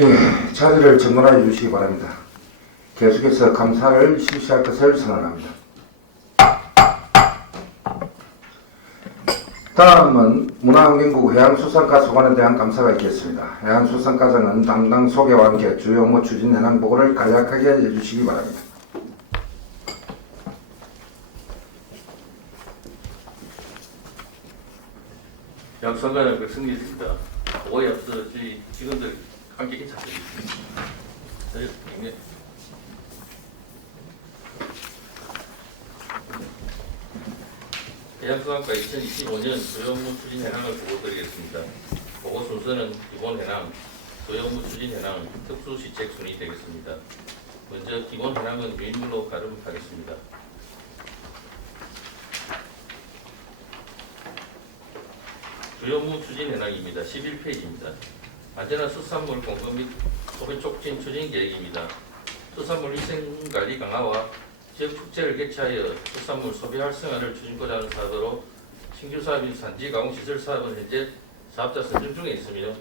예, 자리를 정돈해 주시기 바랍니다. 계속해서 감사를 실시할 것을 선언합니다. 다음은 문화환경부 해양수산과 소관에 대한 감사가 있겠습니다. 해양수산과장은 담당 소개와 함께 주요 업무 추진 현황 보고를 간략하게 해주시기 바랍니다. 양수산과장 백승길입니다. 보고에 앞서 저희 직원들 함께 인사드리겠습니다. 네. 해양수산과 2025년 주요 업무 추진 현황을 보고드리겠습니다. 보고 순서는 기본 현황, 주요 업무 추진 현황, 특수 시책 순위 되겠습니다. 먼저 기본 현황은 유인물로 가름하겠습니다. 주요 업무 추진 현황입니다. 11페이지입니다. 안전한 수산물 공급 및 소비 촉진 추진 계획입니다. 수산물 위생관리 강화와 지역 축제를 개최하여 수산물 소비 활성화를 추진하고자 하는 사업으로 신규 사업인 산지 가공 시설 사업은 현재 사업자 선정 중에 있으며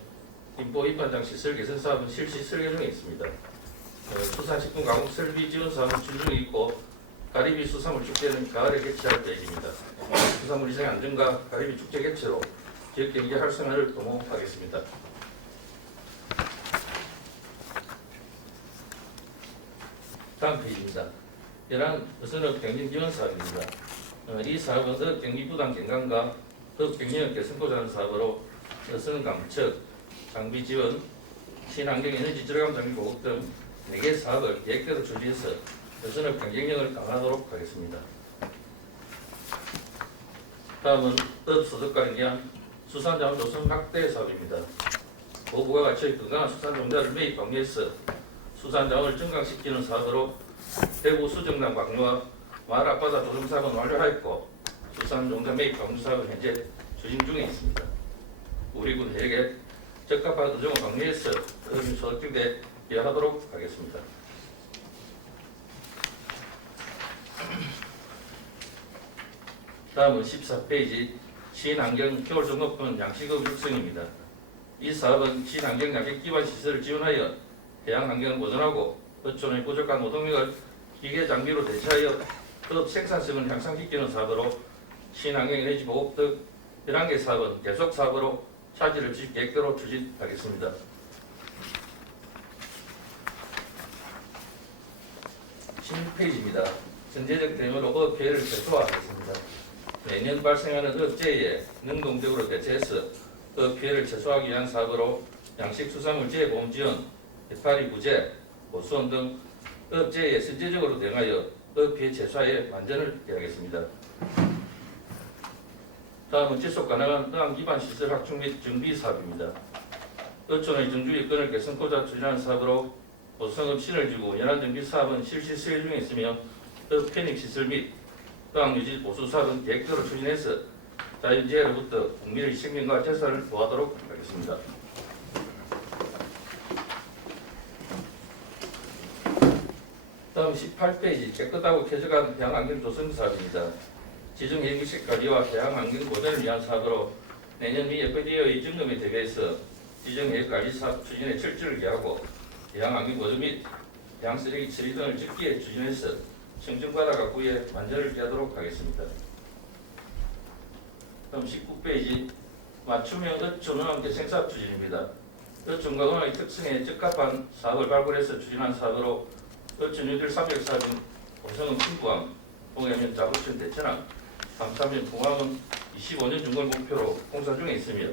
인포 입반장 시설 개선 사업은 실시 설계 중에 있습니다. 수산식품 가공 설비 지원 사업은 추진 중에 있고 가리비 수산물 축제는 가을에 개최할 계획입니다. 수산물 위생 안전과 가리비 축제 개최로 지역 경제 활성화를 도모하겠습니다. 다음 페이지입니다. 현황 어선업 경진 지원 사업입니다. 이 사업은 어업 경기 부담 경감과 어업 경영을 개선하고자 하는 사업으로 어선 감척, 장비 지원, 친환경 에너지 절감 장비 보급 등 4개 사업을 계획대로 추진해서 어선업 경쟁력을 강화하도록 하겠습니다. 다음은 어업 소득과에 대한 수산자원 조성 확대 사업입니다. 고부가 가치의 건강한 수산 종자를 매입 방류해서 수산자원을 증강시키는 사업으로 대구 수정당 방류와 마을 앞바다 조성 사업은 완료하였고 수산 종자 매입 방류 사업은 현재 추진 중에 있습니다. 우리 군 해역에 적합한 어종을 방류해서 어민 소득 증대 기여하도록 하겠습니다. 다음은 14페이지 친환경 겨울종업군 양식업 육성입니다. 이 사업은 친환경 양식 기반 시설을 지원하여 해양 환경을 보존하고 어촌의 부족한 노동력을 기계 장비로 대체하여 어업 생산성을 향상시키는 사업으로 친환경 에너지 보급 등 11개 사업은 계속 사업으로 차질을 질 계획대로 추진하겠습니다. (16페이지입니다) 전제적 대응으로 어업 피해를 최소화하겠습니다. 매년 발생하는 어업재해에 능동적으로 대처해서 어업 피해를 최소화하기 위한 사업으로 양식수산물 재해보험 지원, 해파리 구제, 보수원 등 어업재해에 선제적으로 대응하여 어업 피해 최소화에 만전을 기하겠습니다. 다음은 지속가능한 어항 기반 시설 확충 및 정비 사업입니다. 어촌의 정주 여건을 개선하고자 추진하는 사업으로 보수성업 시너지구 연안 정비 사업은 실시 수행 중에 있으며 어업 편익 시설 및 어항 유지 보수 사업은 계획대로 추진해서 자연재해로부터 국민의 생명과 재산을 보호하도록 하겠습니다. 다음 18페이지 깨끗하고 쾌적한 해양환경 조성 사업입니다. 지중 해양식 관리와 해양환경 보존을 위한 사업으로 내년 미 FDA의 점검에 대비해서 지중 해양 관리 사업 추진에 철저를 기하고 해양환경 보존 및 해양쓰레기 처리 등을 적기에 추진해서 청정바다 가구에 만전을 기하도록 하겠습니다. 다음 19페이지 맞춤형 어촌운항 대생사업 추진입니다. 어촌과 운항의 특성에 적합한 사업을 발굴해서 추진한 사업으로 어촌 유들 300 사업인 고성은 신부항, 동해면 자부천 대천항, 감사면 봉항은 25년 준공 목표로 공사 중에 있으며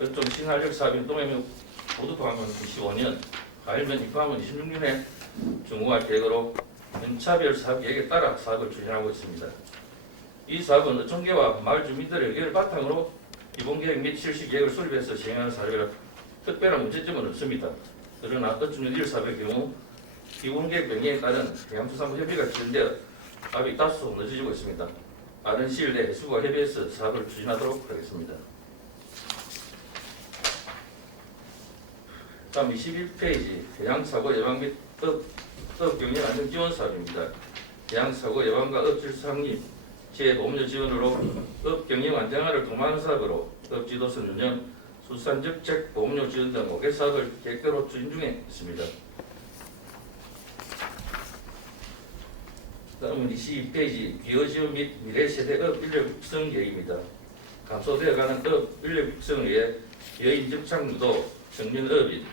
어촌 신활력 사업인 동해면 보두항은 25년, 가일면 입항은 26년에 준공할 계획으로 연차별 사업 계획에 따라 사업을 추진하고 있습니다. 이 사업은 어촌계와 마을 주민들의 의견을 바탕으로 기본계획 및 실시계획을 수립해서 시행하는 사업이라 특별한 문제점은 없습니다. 그러나 어촌 유들 사업의 경우 기본계획 변경에 따른 해양수산부 협의가 진행되어 사업이 다소 늦어지고 있습니다. 빠른 시일 내에 해수부와 협의해서 사업을 추진하도록 하겠습니다. 다음 21페이지 해양사고 예방 및 어업경영 안전 지원 사업입니다. 해양사고 예방과 어업질서 확립, 재보험료 지원으로 어업경영 안정화를 도모하는 사업으로 어업지도선 운영, 수산적책, 보험료 지원 등 5개 사업을 계획대로 추진 중에 있습니다. 다음은 22페이지 기여지원 및 미래세대업 인력 육성 계획입니다. 감소되어가는 업 인력 육성을 위해 여인적 창구도 청년업인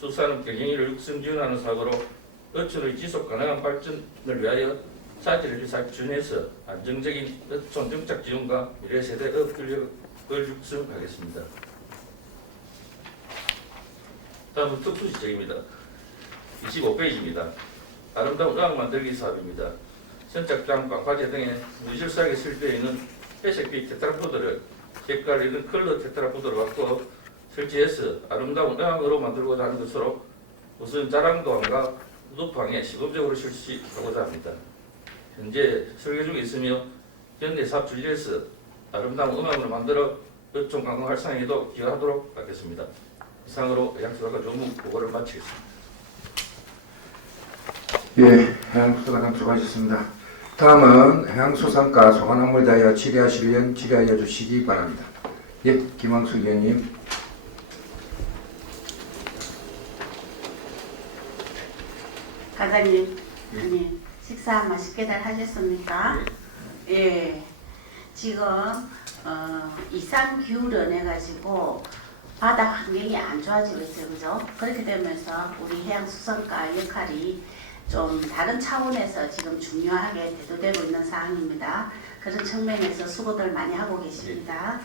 수산업 경영인을 육성 지원하는 사고로 어촌의 지속 가능한 발전을 위하여 차질을 준해서 안정적인 어촌 정착 지원과 미래세대업 인력을 육성하겠습니다. 다음은 특수시책입니다. 25페이지입니다. 아름다운 의학 만들기 사업입니다. 선착장, 방파제 등의 무질서하게 설비되어 있는 회색빛 테트라포드를 색깔 있는 컬러 테트라포드로 바꿔 설치해서 아름다운 의학으로 만들고자 하는 것으로 우선 자랑도항과 누방에 시범적으로 실시하고자 합니다. 현재 설계 중에 있으며 현대 사업 준비해서 아름다운 음악으로 만들어 어촌 관광 활성화에도 기여하도록 하겠습니다. 이상으로 해양수사과 조무 보고를 마치겠습니다. 예, 해양수사과장 수고하셨습니다. 다음은 해양수산과 소관업무에 대하여 질의하실 의원 질의하여 주시기 바랍니다. 예, 김황수 의원님. 과장님, 아니 식사 맛있게들 하셨습니까? 예, 지금 이상 기후로 인해가지고 바다 환경이 안 좋아지고 있어요, 그죠? 그렇게 되면서 우리 해양수산과 역할이 좀 다른 차원에서 지금 중요하게 대두되고 있는 사항입니다. 그런 측면에서 수고들 많이 하고 계십니다.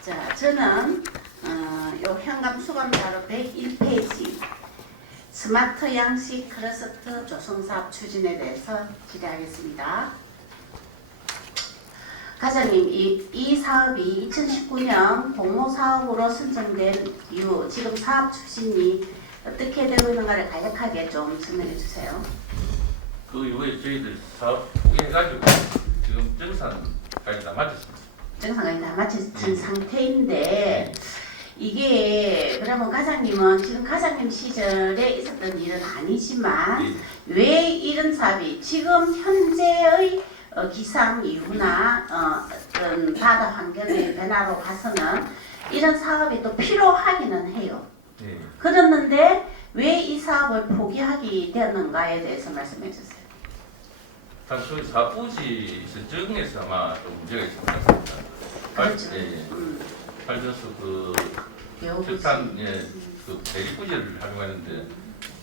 자, 저는 요 현감 수감 자료 101페이지 스마트 양식 클러스터 조성사업 추진에 대해서 질의하겠습니다. 과장님, 이 사업이 2019년 공모사업으로 선정된 이후 지금 사업 추진이 어떻게 되고 있는가를 간략하게 좀 설명해 주세요. 그 이후에 저희들 사업 포기해가지고 지금 정산까지 다 마쳤습니다. 정상까지 다 마친 상태인데 이게 그러면 과장님은 지금 과장님 시절에 있었던 일은 아니지만 왜 이런 사업이 지금 현재의 기상 이후나 어떤 바다 환경의 변화로 봐서는 이런 사업이 또 필요하기는 해요. 네. 그랬는데 왜 이 사업을 포기하게 되었는가에 대해서 말씀해 주세요. 당초 사부지 선정에서 아마 좀 문제가 있을 것 같습니다. 그렇죠. 발전소 그 배우부지. 석탄 그 대리부지를 활용하는데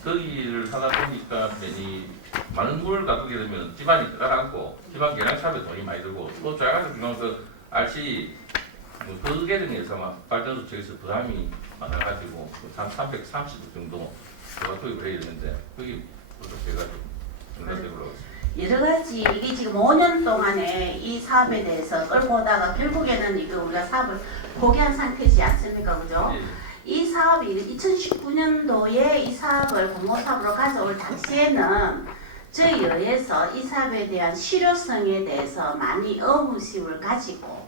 거기를 하다 보니까 괜히 많은 물을 가꾸게 되면 집안이 가라앉고 집안 계량 차에 돈이 많이 들고 또 작아서 그냥 그 RC 그 계층에서 막 발전소 측에서 부담이 많아가지고 한 330억 정도 제가 투입을 해야 되는데 거기 어떻게 해가지고 중단되고 그러고 여러 가지 이게 지금 5년 동안에 이 사업에 대해서 끌고 오다가 결국에는 이거 우리가 사업을 포기한 상태지 않습니까, 그죠? 이 사업이 2019년도에 이 사업을 공모사업으로 가져올 당시에는 저희 여에서 이 사업에 대한 실효성에 대해서 많이 의무심을 가지고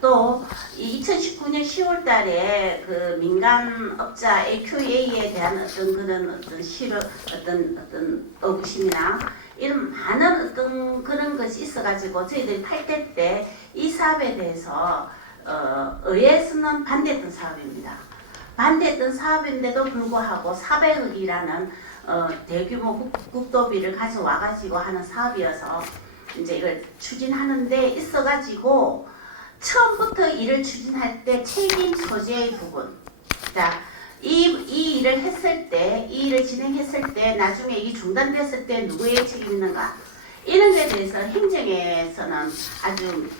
또 2019년 10월 달에 그 민간업자 AQA에 대한 어떤 그런 어떤 어떤 의구심이나 이런 많은 어떤 그런 것이 있어가지고 저희들이 8대 때 이 사업에 대해서 의회에서는 반대했던 사업입니다. 반대했던 사업인데도 불구하고 400억이라는 대규모 국도비를 가져와가지고 하는 사업이어서 이제 이걸 추진하는데 있어가지고 처음부터 일을 추진할 때 책임 소재의 부분, 자, 이 일을 했을 때, 이 일을 진행했을 때, 나중에 이게 중단됐을 때 누구의 책임이 있는가? 이런 데 대해서 행정에서는 아주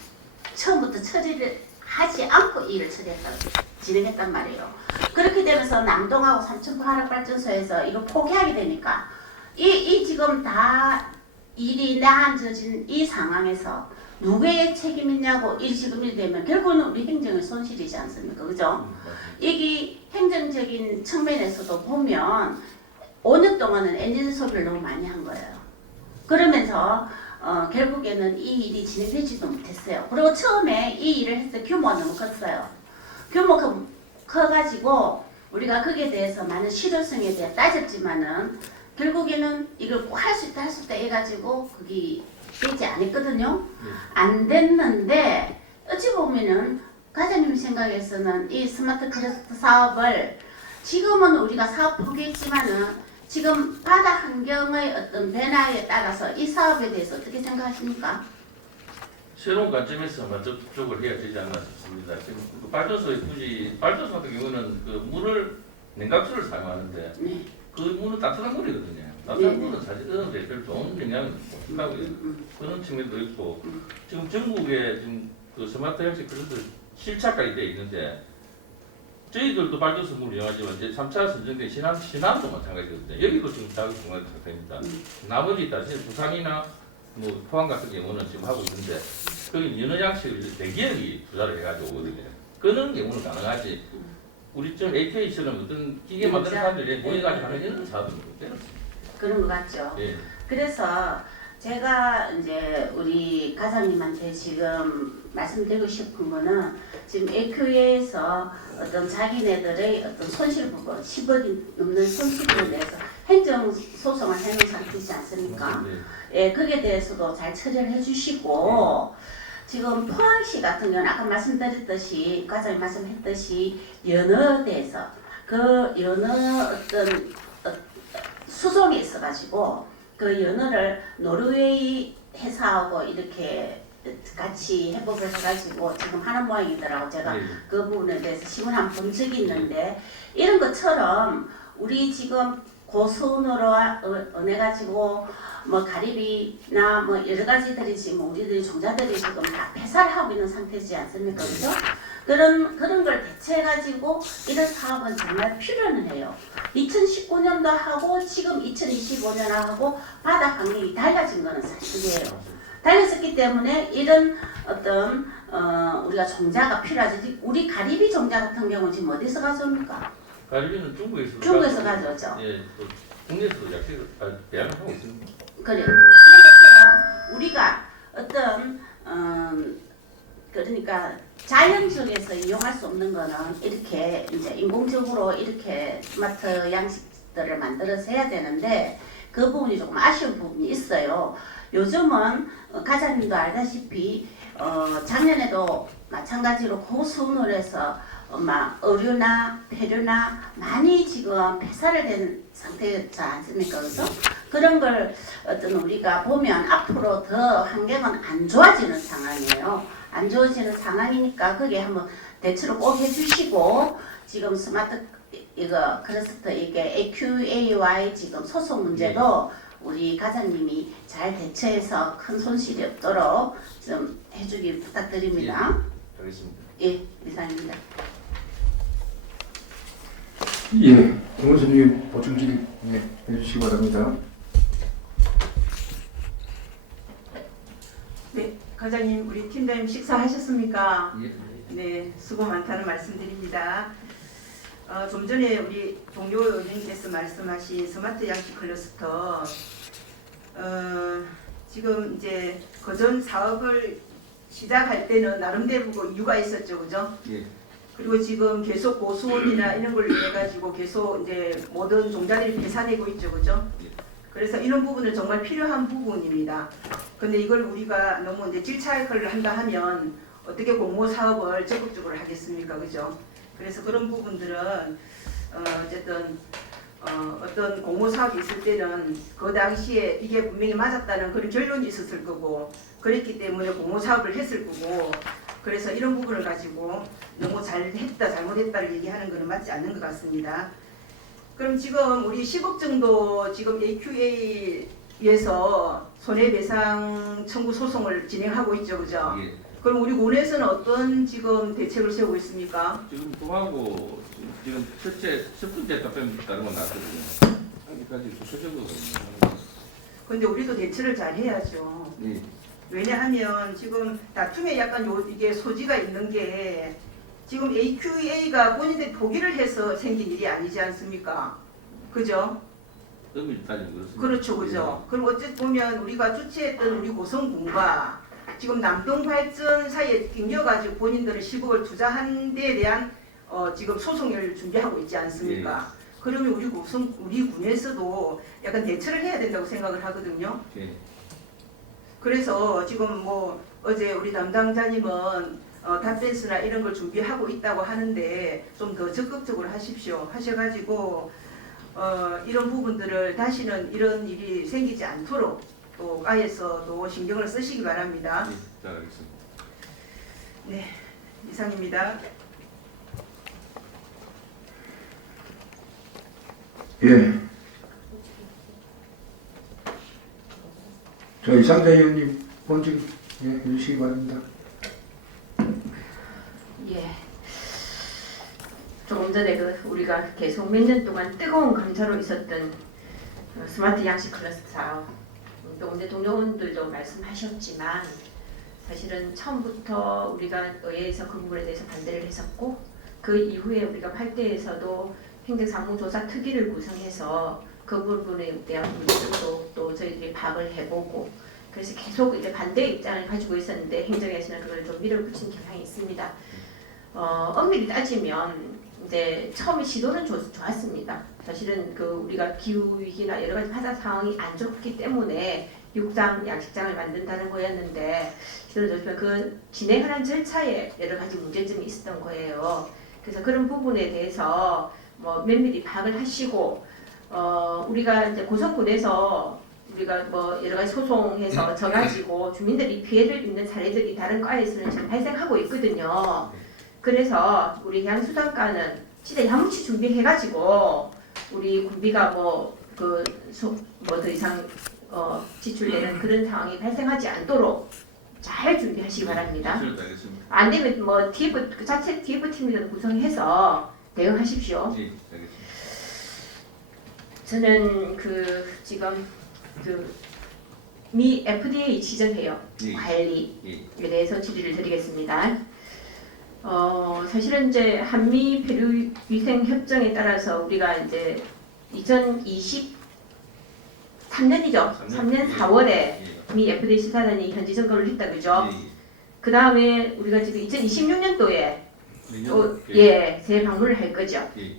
처음부터 처리를 하지 않고 이 일을 진행했단 말이에요. 그렇게 되면서 남동하고 삼천포 화력발전소에서 이거 포기하게 되니까 이 지금 다 일이 나아져진 이 상황에서 누구의 책임이냐고 이 지금 일 되면 결국은 우리 행정의 손실이지 않습니까? 그죠? 이게 행정적인 측면에서도 보면 5년 동안은 엔진 소비를 너무 많이 한 거예요. 그러면서 결국에는 이 일이 진행되지도 못했어요. 그리고 처음에 이 일을 했을 때 규모가 너무 컸어요. 규모가 커가지고 우리가 거기에 대해서 많은 실효성에 대해 따졌지만은 결국에는 이걸 꼭 할 수 있다 해가지고 그게 되지 않았거든요. 안 됐는데 어찌 보면은 과장님 생각에서는 이 스마트 클러스터 사업을 지금은 우리가 사업 포기했지만은 지금 바다 환경의 어떤 변화에 따라서 이 사업에 대해서 어떻게 생각하십니까? 새로운 관점에서 먼저 쪽을 해야 되지 않나 싶습니다. 지금 그 발전소의 부지, 발전소 같은 경우는 그 물을 냉각수를 사용하는데 네. 그 물은 따뜻한 물이거든요. 따뜻한 네, 네. 물은 사실 어느 별 좋은 영향을 못한다고요. 그런 측면도 있고 지금 전국에 지금 그 스마트 헬스 클러스터 실차까지 되어 있는데 저희들도 발전소 물을 이용하지만 이제 3차 선정된 신안도 마찬가지거든요. 여기도 지금 자격 중간 상태입니다. 나머지 다시 부산이나 뭐 포항 같은 경우는 지금 하고 있는데 거기 여러 양식을 대기업이 투자를 해가지고 오거든요. 그런 경우는 가능하지. 우리처럼 AK처럼 어떤 기계 만드는 사람들이 모여가지고 하는 이런 사업은 못 되겠습니다. 그런 것 같죠. 예. 그래서 제가 이제 우리 과장님한테 지금 말씀드리고 싶은 거는 지금 AQA에서 어떤 자기네들의 어떤 손실 부분 10억이 넘는 손실에 대해서 행정 소송을 해놓은 상태이지 않습니까? 네. 예, 거기에 대해서도 잘 처리를 해주시고 지금 포항시 같은 경우는 아까 말씀드렸듯이 과장님 말씀했듯이 연어에 대해서 그 연어 어떤 수송이 있어가지고 그 연어를 노르웨이 회사하고 이렇게 같이 협업을 해가지고 지금 하는 모양이더라고. 제가 네. 그 부분에 대해서 신문 한 번 본 적이 있는데 이런 것처럼 우리 지금 고수원으로 은해가지고 뭐 가리비나 뭐 여러 가지들이 지금 우리들이 종자들이 지금 다 폐사를 하고 있는 상태지 않습니까? 그죠? 그런 걸 대체해가지고 이런 사업은 정말 필요는 해요. 2019년도 하고 지금 2025년 하고 바다 환경이 달라진 거는 사실이에요. 달라졌기 때문에 이런 어떤 우리가 종자가 필요하지. 우리 가리비 종자 같은 경우는 지금 어디서 가져옵니까? 가리비는 중국에서 가져오죠. 예, 또 국내에서도 약식을 대항을 하고 있습니다. 그래요. 이런 것처럼 우리가 어떤 그러니까 자연 속에서 이용할 수 없는 거는 이렇게 이제 인공적으로 이렇게 스마트 양식들을 만들어서 해야 되는데 그 부분이 조금 아쉬운 부분이 있어요. 요즘은 과장님도 알다시피 작년에도 마찬가지로 고수운을 해서 막 의류나 폐류나 많이 지금 폐사를 된 상태였지 않습니까? 그래서 그런 걸 어떤 우리가 보면 앞으로 더 환경은 안 좋아지는 상황이에요. 안 좋아지는 상황이니까 그게 한번 대처를 꼭 해주시고 지금 스마트 이거 클러스터 이게 AQAY 지금 소송 문제도 우리 과장님이 잘 대처해서 큰 손실이 없도록 좀 해주길 부탁드립니다. 알겠습니다. 예, 이상입니다. 예, 김원수님 보충 질의 해주시기 바랍니다. 네, 과장님 우리 팀장님 식사하셨습니까? 예. 네, 수고 많다는 말씀드립니다. 좀 전에 우리 동료 의원님께서 말씀하신 스마트 양식 클러스터 지금 이제 그전 사업을 시작할 때는 나름대로 이유가 있었죠, 그죠? 예. 그리고 지금 계속 고수원이나 이런 걸 해가지고 계속 이제 모든 종자들이 폐사되고 있죠, 그죠? 그래서 이런 부분은 정말 필요한 부분입니다. 근데 이걸 우리가 너무 이제 질차를 한다 하면 어떻게 공모 사업을 적극적으로 하겠습니까, 그죠? 그래서 그런 부분들은 어쨌든 어떤 공모 사업이 있을 때는 그 당시에 이게 분명히 맞았다는 그런 결론이 있었을 거고 그랬기 때문에 공모 사업을 했을 거고 그래서 이런 부분을 가지고 너무 잘했다 잘못했다를 얘기하는 것은 맞지 않는 것 같습니다. 그럼 지금 우리 10억 정도 지금 AQA에서 손해배상 청구 소송을 진행하고 있죠, 그죠? 예. 그럼 우리 군에서는 어떤 지금 대책을 세우고 있습니까? 지금 그하고 지금 첫 번째 답변 따르고 나왔거든요. 아직까지 구체적으로 근데 우리도 대처를 잘 해야죠. 예. 왜냐하면 지금 다툼에 약간 이게 소지가 있는 게 지금 AQA가 본인들이 포기를 해서 생긴 일이 아니지 않습니까? 그죠? 의미를 따지면 그렇습니다. 그렇죠, 그죠? 그럼 어쨌든 보면 우리가 주최했던 우리 고성군과 지금 남동발전 사이에 낑겨가지고 본인들은 10억을 투자한 데에 대한 지금 소송을 준비하고 있지 않습니까? 그러면 우리 군에서도 약간 대처를 해야 된다고 생각을 하거든요. 예. 그래서 지금 뭐 어제 우리 담당자님은 탑댄스나 이런 걸 준비하고 있다고 하는데 좀 더 적극적으로 하십시오. 하셔가지고 이런 부분들을 다시는 이런 일이 생기지 않도록 또 과에서도 신경을 쓰시기 바랍니다. 예, 잘 알겠습니다. 네, 이상입니다. 예. 저 이상자 의원님 본적 해주시기 바랍니다. 예. 조금 전에 우리가 계속 몇 년 동안 뜨거운 감사로 있었던 스마트 양식 클러스터 사업, 조금 전에 동료분들도 말씀하셨지만 사실은 처음부터 우리가 의회에서 그 부분에 대해서 반대를 했었고 그 이후에 우리가 8대에서도 행정사무조사 특위를 구성해서 그 부분에 대한 문제도 또 저희들이 파악을 해보고 그래서 계속 이제 반대 입장을 가지고 있었는데 행정에서는 그걸 좀 밀어붙인 경향이 있습니다. 엄밀히 따지면 이제 처음에 시도는 좋았습니다. 사실은 그 우리가 기후 위기나 여러 가지 하자 상황이 안 좋기 때문에 육장, 양식장을 만든다는 거였는데 시도는 좋지만 그 진행하는 절차에 여러 가지 문제점이 있었던 거예요. 그래서 그런 부분에 대해서 뭐 면밀히 파악을 하시고 우리가 이제 고성군에서 우리가 뭐 여러 가지 소송해서 져가지고 주민들이 피해를 입는 사례들이 다른 과에서는 지금 발생하고 있거든요. 그래서 우리 해양수산과는 진짜 야무치 준비해가지고 우리 군비가 뭐 더 이상 지출되는 그런 상황이 발생하지 않도록 잘 준비하시기 바랍니다. 잘 알겠습니다. 안 되면 뭐 TF 그 자체 TF 팀이라도 구성해서 대응하십시오. 예, 알겠습니다. 저는 지금 미 FDA 지정해요 예. 관리에 예. 대해서 질의를 드리겠습니다. 사실은 이제 한미 페루 위생 협정에 따라서 우리가 이제 2023년이죠. 3년 4월에 예. 미 FDA 시사단이 현지 점검을 했다 그죠? 예. 그 다음에 우리가 지금 2026년도에 새 방문을 할 거죠. 예.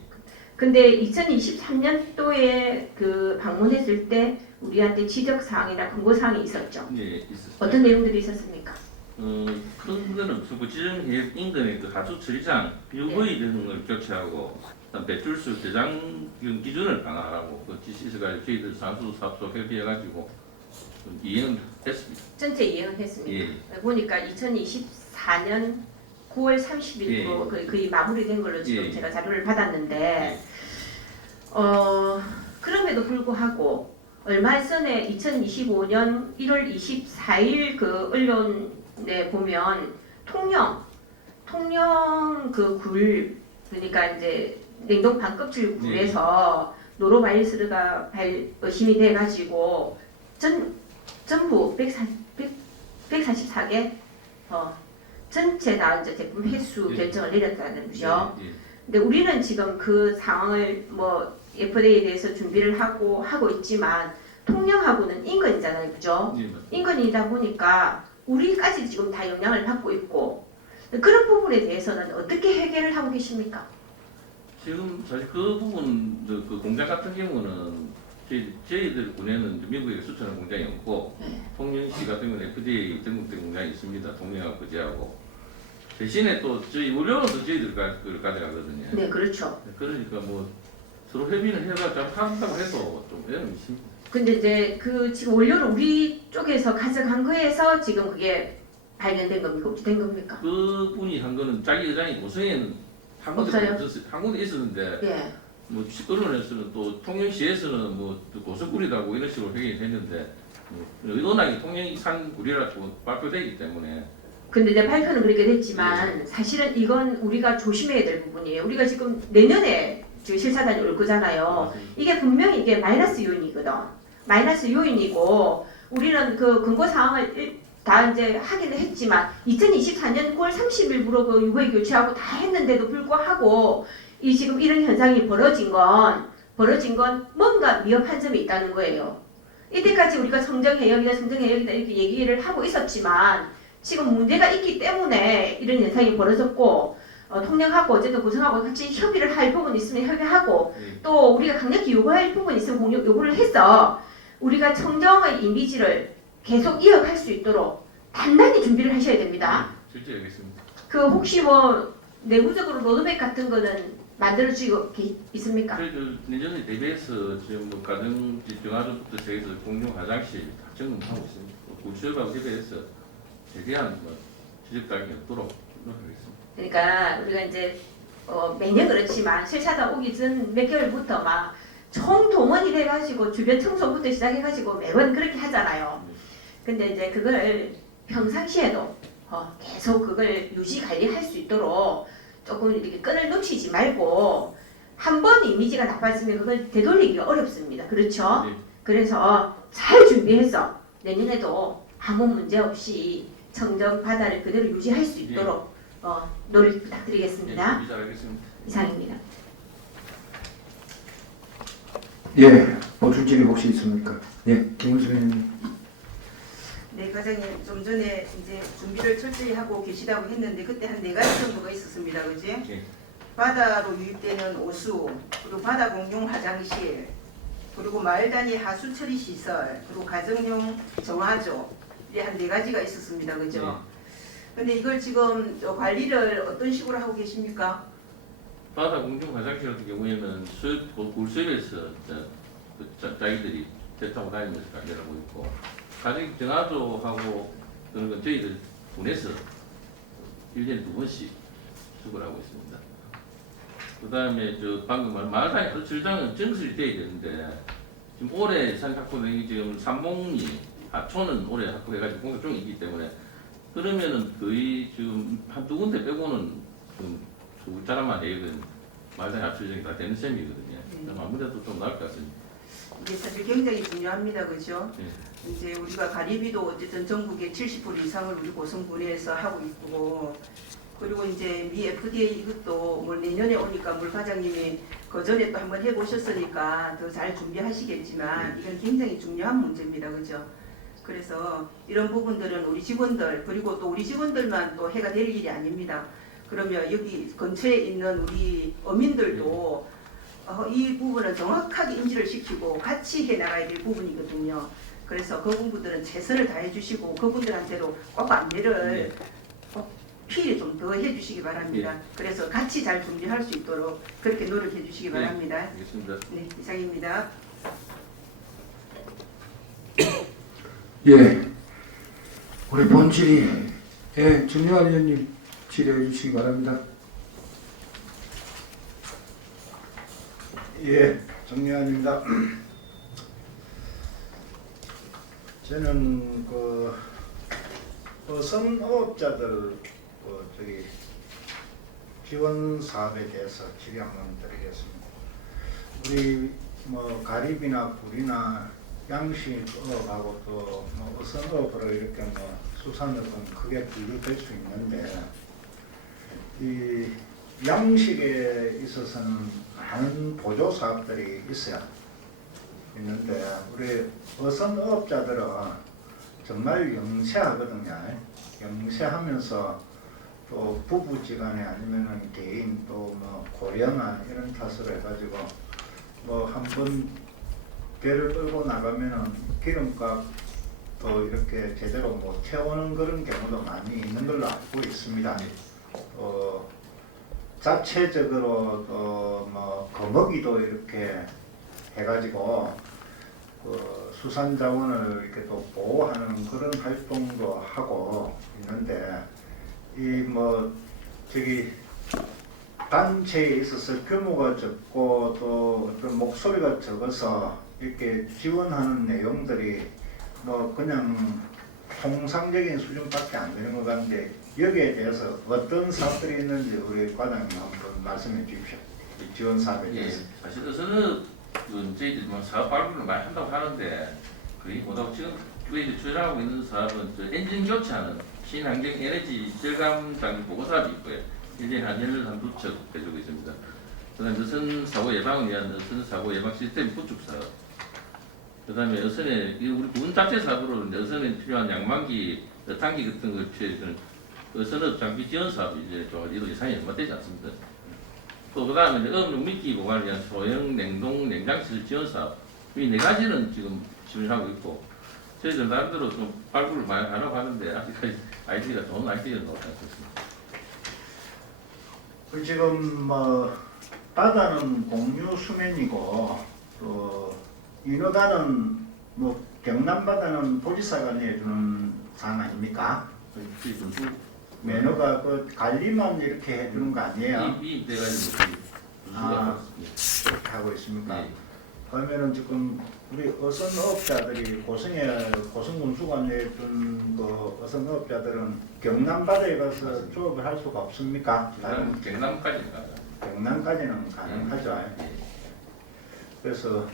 근데 2023년도에 그 방문했을 때 우리한테 지적 사항이나 권고 사항이 있었죠. 예, 있었습니다. 어떤 내용들이 있었습니까? 큰 거는 부지정 인근의 그 하수 처리장 UV 등을 교체하고 배출수 대장 기준을 강화하라고 그 지시 있어가지고 저희들 산수 사업소 협의해가지고 이행을 했습니다. 전체 이행을 했습니다. 예. 보니까 2024년 9월 30일로 거의 마무리된 걸로 지금 예. 제가 자료를 받았는데 그럼에도 불구하고 얼마 전에 2025년 1월 24일 그 언론에 보면 통영 그 굴 그러니까 이제 냉동 반껍질 굴에서 노로바이러스가 의심이 돼가지고 전부 144개 전체 다 이제 제품 횟수 결정을 내렸다는 거죠. 예. 근데 우리는 지금 그 상황을 뭐 FDA에 대해서 준비를 하고 있지만 통영하고는 인근이잖아요, 그죠? 예, 맞습니다. 인근이다 보니까 우리까지 지금 다 영향을 받고 있고 그런 부분에 대해서는 어떻게 해결을 하고 계십니까? 지금 사실 그 부분 그 공장 같은 경우는 저희들 군에는 미국에 수출하는 공장이 없고 네. 통영시 같은 경우는 FDA 등록된 공장이 있습니다. 통영하고 거제하고 대신에 또 저희 원료는 또 저희들 그걸 가져가거든요. 네, 그렇죠. 그러니까 뭐 서로 협의는 해가 한다고 해도 좀 애는 있습니다. 근데 이제 그 지금 원료를 우리 쪽에서 가져간 거에서 지금 그게 발견된 겁니까? 어떻게 된 겁니까? 그 분이 한 거는 자기 의장이 고성에는 한 군데 없어요? 없었어요. 한 군데 있었는데 예. 뭐 언론에서는 또 통영시에서는 뭐 고성꿀이라고 이런 식으로 회견이 됐는데 의도나게 통영산 꿀이라고 발표되기 때문에 근데 이제 발표는 그렇게 됐지만 사실은 이건 우리가 조심해야 될 부분이에요. 우리가 지금 내년에 지금 실사단이 올 거잖아요. 이게 분명히 이게 마이너스 요인이거든. 마이너스 요인이고 우리는 그 근거 사항을 다 이제 하기는 했지만 2024년 9월 30일부로 그 유해 교체하고 다 했는데도 불구하고 이 지금 이런 현상이 벌어진 건 뭔가 위협한 점이 있다는 거예요. 이때까지 우리가 성정해역이다 이렇게 얘기를 하고 있었지만 지금 문제가 있기 때문에 이런 현상이 벌어졌고 통영하고 어쨌든 고성하고 같이 협의를 할 부분이 있으면 협의하고 또 우리가 강력히 요구할 부분이 있으면 요구를 해서 우리가 청정의 이미지를 계속 이어갈 수 있도록 단단히 준비를 하셔야 됩니다. 실제 알겠습니다. 그 혹시 뭐 내부적으로 로드맵 같은 거는 만들어지고 있습니까? 저희들 내년에 대비해서 지금 뭐 가정 정화조부터 시작해서 공용 화장실 다 점검하고 있습니다. 구수협하고 협의해서 최대한 뭐 지적당이 없도록 노력하겠습니다. 그러니까 우리가 이제 매년 그렇지만 실차다 오기 전 몇 개월부터 막 총동원이 돼가지고 주변 청소부터 시작해가지고 매번 그렇게 하잖아요. 근데 이제 그걸 평상시에도 계속 그걸 유지 관리할 수 있도록 조금 이렇게 끈을 놓치지 말고 한 번 이미지가 나빠지면 그걸 되돌리기가 어렵습니다. 그렇죠? 네. 그래서 잘 준비해서 내년에도 아무 문제 없이 청정 바다를 그대로 유지할 수 있도록 노력 부탁드리겠습니다. 준비 잘하겠습니다. 이상입니다. 예, 보충 질의 혹시 있습니까? 예, 김은수 의원님. 네, 과장님 좀 전에 이제 준비를 철저히 하고 계시다고 했는데 그때 한 4가지 정도가 있었습니다. 그지? 예. 바다로 유입되는 오수, 그리고 바다 공용 화장실, 그리고 마을 단위 하수 처리 시설, 그리고 가정용 정화조 이게 한 4가지가 있었습니다. 그죠? 근데 이걸 지금 관리를 어떤 식으로 하고 계십니까? 바다 공중 화장실 같은 경우에는 굴수협에서 자기들이 배 타고 다니면서 관리를 하고 있고 가정 정화조하고 그런 건 저희들 군에서 1년에 2번씩 수거를 하고 있습니다. 그 다음에 방금 말한 마을상의 어출장은 정수리 돼야 되는데 지금 올해 산 확보된 지금 삼봉리 하초는 올해 확보해가지고 공사 중이기 때문에 그러면은 거의 지금 한두 군데 빼고는 지금 수자라만 해역은 마을상의 합출장이 다 되는 셈이거든요. 그럼 아무래도 좀 나을 것 같습니다. 이게 사실 굉장히 중요합니다. 그죠? 네. 이제 우리가 가리비도 어쨌든 전국의 70% 이상을 우리 고성군에서 하고 있고 그리고 이제 미 FDA 이것도 뭐 내년에 오니까 물 과장님이 그 전에 또 한번 해보셨으니까 더 잘 준비하시겠지만 이건 굉장히 중요한 문제입니다. 그죠? 그래서 이런 부분들은 우리 직원들 그리고 또 우리 직원들만 또 해가 될 일이 아닙니다. 그러면 여기 근처에 있는 우리 어민들도 이 부분은 정확하게 인지를 시키고 같이 해나가야 될 부분이거든요. 그래서 그 부분들은 최선을 다해 주시고 그분들한테도 꼭 안내를 꼭 필히 좀 더 해주시기 바랍니다. 그래서 같이 잘 준비할 수 있도록 그렇게 노력해 주시기 바랍니다. 알겠습니다. 네, 이상입니다. 예, 우리 본질이 정유환 의원님 질의해 주시기 바랍니다. 예, 정리환입니다. 저는 선업자들 지원 사업에 대해서 질의 한번 드리겠습니다. 우리 가리비나 굴이나 양식업하고 또 어선업으로 이렇게 수산업은 크게 분류될 수 있는데 이 양식에 있어서는 많은 보조 사업들이 있는데 우리 어선업자들은 정말 영세하거든요. 영세하면서 또 부부지간에 아니면은 개인 또 고령화 이런 탓으로 해가지고 한번 배를 끌고 나가면은 기름값도 이렇게 제대로 못 채우는 그런 경우도 많이 있는 걸로 알고 있습니다. 자체적으로 또 거먹이도 이렇게 해가지고 수산 자원을 이렇게 또 보호하는 그런 활동도 하고 있는데 단체에 있어서 규모가 적고 또 어떤 목소리가 적어서 이렇게 지원하는 내용들이 그냥 통상적인 수준밖에 안 되는 것 같은데 여기에 대해서 어떤 사업들이 있는지 우리 과장님 한번 말씀해 주십시오. 이 지원 사업에 대해서. 사실 어선은 저희들이 사업 발굴을 많이 한다고 하는데 거의 못하고 지금 저희들이 추진하고 있는 사업은 엔진 교체하는 신환경 에너지 절감 장비 보고 사업이 있고요. 1년에 한 12척 해주고 있습니다. 그다음에 어선 사고 예방을 위한 어선 사고 예방 시스템 구축 사업. 그다음에 어선에 우리 군 자체 사업으로 어선에 필요한 양만기, tan기 같은 걸 취해주는 어선업 장비 지원 사업이 이제 이도 예산이 얼마 되지 않습니다. 또 그다음에 어업용 미끼 보관을 위한 소형 냉동 냉장실 지원 사업 이 4가지는 지금 진행하고 있고 저희들 나름대로 좀 발굴을 많이 하려고 하는데 아직까지 아이디어가 좋은 아이디어는 나오지 않습니다. 지금 뭐 바다는 공유 수면이고 또 인허가는 뭐 경남 바다는 도지사가 내주는 사항 아닙니까? 매너가 그 관리만 이렇게 해주는 거 아니에요? 이 돼가지고 아, 그렇게 하고 있습니까? 네. 그러면은 지금 우리 어선업자들이 고성군수가 내준 그 어선업자들은 경남 바다에 가서 조업을 할 수가 없습니까? 다른 경남까지 가요. 경남까지는 가능하죠. 예. 그래서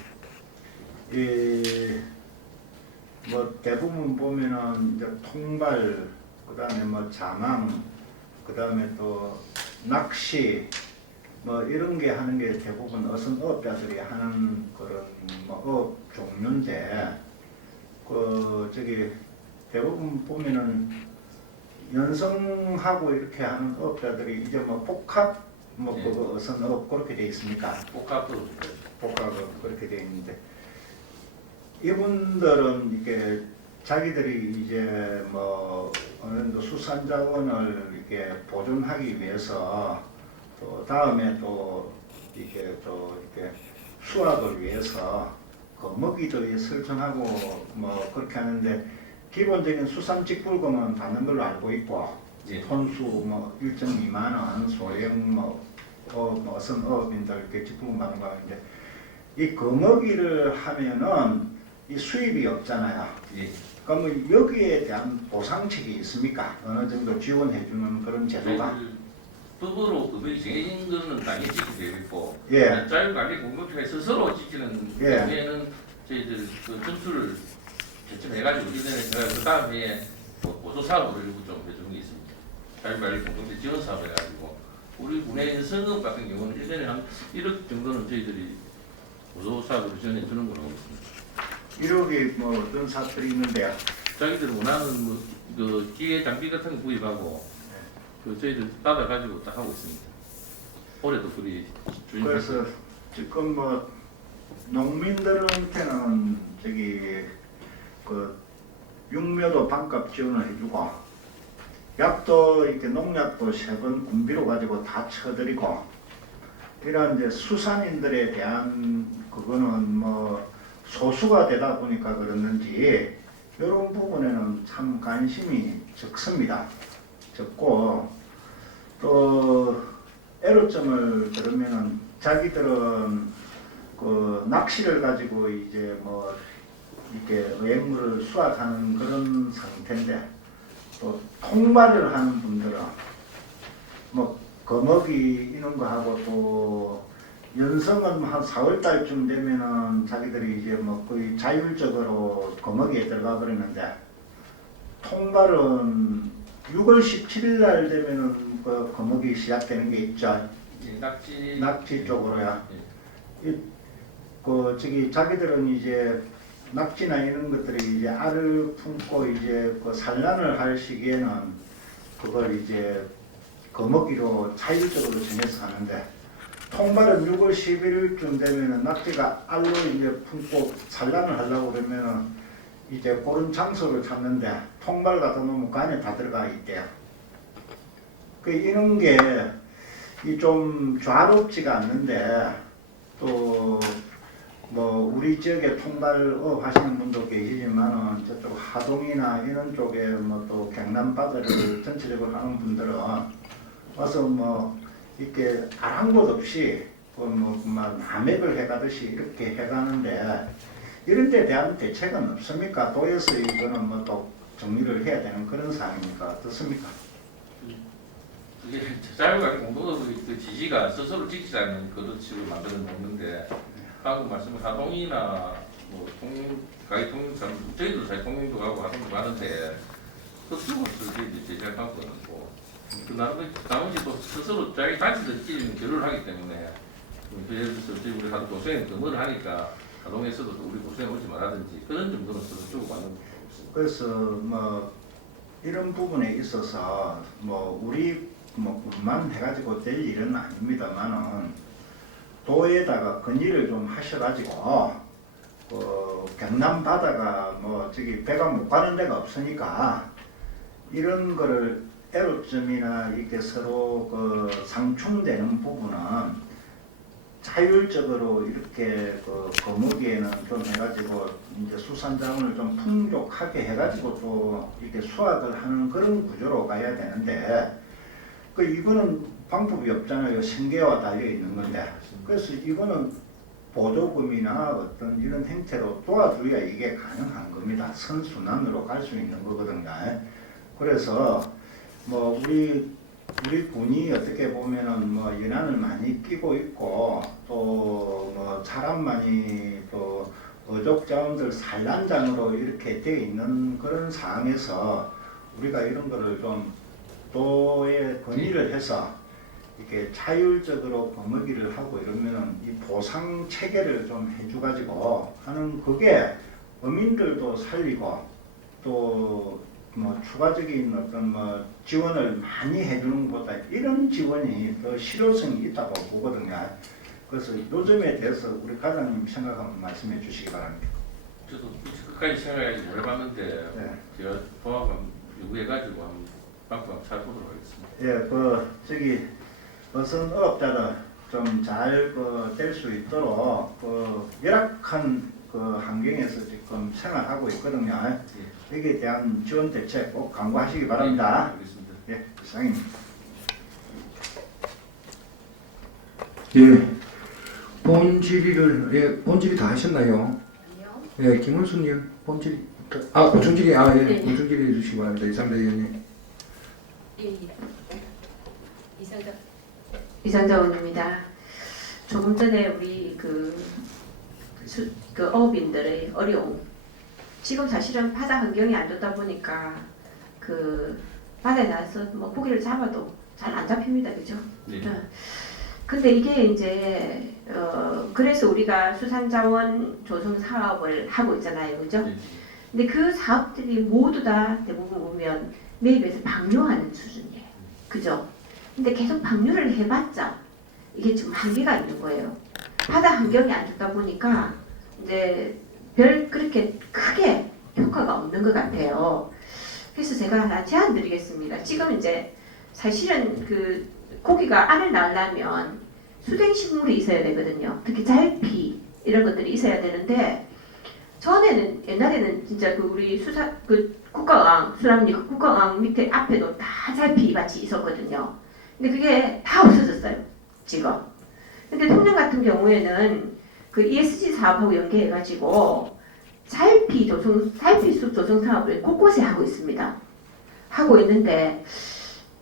이 뭐 대부분 보면은 이제 통발, 그다음에 뭐 자망, 그다음에 또 낚시 뭐 이런 게 하는 게 대부분 어선업자들이 하는 그런 뭐 업 종류인데 그 저기 대부분 보면은 연성하고 이렇게 하는 업자들이 이제 뭐 복합 뭐 네. 그거 어선업 그렇게 돼 있습니까? 복합도 복합업 그렇게 돼 있는데 이분들은 이게 자기들이 이제 뭐 어느 정도 수산 자원을 이렇게 보존하기 위해서 또 다음에 또 이게 또 이렇게 수확을 위해서 그 먹이도 설정하고 뭐 그렇게 하는데 기본적인 수산 직불금은 받는 걸로 알고 있고 예. 톤수 뭐 1.2만 원 소형 뭐 어선업인들 이렇게 직불금 받는 거 하는데 이 거먹이를 하면은 이 수입이 없잖아요. 예. 그러면 여기에 대한 보상책이 있습니까? 어느 정도 지원해주는 그런 제도가? 법으로 그게 정해진 거는 당연히 지키게 되어 있고 예. 자유관리공급회에 스스로 지키는 예. 경우에는 저희들 그 점수를 제출해가지고 1년에 제가 그 다음에 보조 사업을 일부 좀 해주는 게 있습니다. 자유관리공급회 지원 사업 해가지고 우리 군의 성급 같은 경우는 1년에 한 1억 정도는 저희들이 보조 사업으로 지원해 주는 걸로 알고 있습니다. 1억이 뭐 어떤 사업들이 있는데요? 자기들 원하는 그 기계 장비 같은 거 구입하고 그 저희들 받아가지고 딱 하고 있습니다. 올해도 그리 주인. 그래서 지금 뭐 농민들한테는 저기 그 육묘도 반값 지원을 해주고 약도 이렇게 농약도 3번 군비로 가지고 다 쳐드리고 이런 이제 수산인들에 대한 그거는 뭐 소수가 되다 보니까 그렇는지 이런 부분에는 참 관심이 적습니다. 적고 또 애로점을 들으면은 자기들은 그 낚시를 가지고 이제 뭐 이렇게 어획물을 수확하는 그런 상태인데 또 통발을 하는 분들은 뭐 거먹이 이런 거 하고 또 연성은 한 4월 달쯤 되면은 자기들이 이제 뭐 거의 자율적으로 거먹이에 들어가 그러는데 통발은 6월 17일 날 되면은 그 거먹이 시작되는 게 있죠. 예, 낙지 쪽으로야. 예. 그 저기 자기들은 이제 낙지나 이런 것들이 이제 알을 품고 이제 그 산란을 할 시기에는 그걸 이제 거먹이로 자율적으로 정해서 하는데 통발은 6월 11일쯤 되면은 낙지가 알로 이제 품고 산란을 하려고 그러면은 이제 그런 장소를 찾는데 통발 갖다 놓으면 그 안에 다 들어가 있대요. 그 이런 게 이 좀 좌롭지가 않는데 또 뭐 우리 지역에 통발업 하시는 분도 계시지만은 저쪽 하동이나 이런 쪽에 뭐 또 경남 바다를 전체적으로 하는 분들은 와서 뭐 이렇게 아랑곳 없이 뭐만 남획을 해가듯이 이렇게 해가는데 이런 데 대한 대책은 없습니까? 도에서 이거는 뭐 또 정리를 해야 되는 그런 사항입니까? 어떻습니까? 이게 자유관리 공동의 그 지지가 스스로 지키지 않는 그릇을 만들어 놓는데 방금 말씀한 하동이나 뭐 가히 통영 저희도 잘 통영도 가고 하동도 가는데 그쪽으로서 저희들이 제작하고 있고 그 나머지 또 스스로 자기 단체들끼리 결혼을 하기 때문에 예를 들어서 우리 하도 고생에 근무를 하니까 하동에서도 우리 고생 오지 말라든지 그런 정도는 서로 주고받는 거 없습니다. 그래서 뭐 이런 부분에 있어서 뭐 우리 뭐 군만 해가지고 될 일은 아닙니다만은 도에다가 건의를 좀 하셔가지고 그 경남 바다가 뭐 저기 배가 못 가는 데가 없으니까 이런 거를 애로점이나 이렇게 서로 그 상충되는 부분은 자율적으로 이렇게 그 거목에는 좀 해가지고 이제 수산자원을 좀 풍족하게 해가지고 또 이렇게 수확을 하는 그런 구조로 가야 되는데 그 이거는 방법이 없잖아요. 생계와 달려 있는 건데 그래서 이거는 보조금이나 어떤 이런 형태로 도와줘야 이게 가능한 겁니다. 선순환으로 갈 수 있는 거거든요. 그래서 뭐 우리 군이 어떻게 보면은 뭐 연한을 많이 끼고 있고 또 뭐 사람만이 또 어족 자원들 산란장으로 이렇게 돼 있는 그런 상황에서 우리가 이런 거를 좀 도에 건의를 해서 이렇게 자율적으로 거머기를 하고 이러면은 이 보상 체계를 좀 해줘가지고 하는 그게 어민들도 살리고 또 뭐 추가적인 어떤 뭐 지원을 많이 해주는 것보다 이런 지원이 더 실효성이 있다고 보거든요. 그래서 요점에 대해서 우리 과장님 생각 한번 말씀해 주시기 바랍니다. 저도 끝까지 생각하지 못해봤는데 네. 제가 도합 요구해가지고 한번 방법 찾아보도록 하겠습니다. 예, 그 저기 어선업자들 좀 잘 될 수 있도록 그 열악한 그 환경에서 지금 생활하고 있거든요. 여기에 대한 지원 대책 꼭 강구하시기 바랍니다. 네, 알겠습니다. 예, 이상입니다. 예, 본질의를 본질의 다 하셨나요? 아니요. 예, 김원수님 본질 보충질의 예, 네. 보충질의 해주시기 바랍니다. 이상대 의원님. 이상자 의원입니다. 조금 전에 우리 그 어업인들의 어려움. 지금 사실은 바다 환경이 안 좋다 보니까 그 바다에 나서 뭐 고기를 잡아도 잘 안 잡힙니다, 그죠? 네. 근데 이게 이제 그래서 우리가 수산자원 조성 사업을 하고 있잖아요, 그죠? 네. 근데 그 사업들이 모두 다 대부분 보면 매입에서 방류하는 수준이에요, 그죠? 근데 계속 방류를 해봤자 이게 지금 한계가 있는 거예요. 바다 환경이 안 좋다 보니까 이제 별 그렇게 크게 효과가 없는 것 같아요. 그래서 제가 하나 제안 드리겠습니다. 지금 이제 사실은 그 고기가 알을 낳으려면 수생식물이 있어야 되거든요. 특히 잘피 이런 것들이 있어야 되는데 전에는 옛날에는 진짜 그 우리 국가어항 수람리 국가어항 밑에 앞에도 다 잘피 밭이 있었거든요. 근데 그게 다 없어졌어요 지금. 근데 통영 같은 경우에는 그 ESG 사업하고 연계해가지고 살피숲 조성 사업을 곳곳에 하고 있습니다. 하고 있는데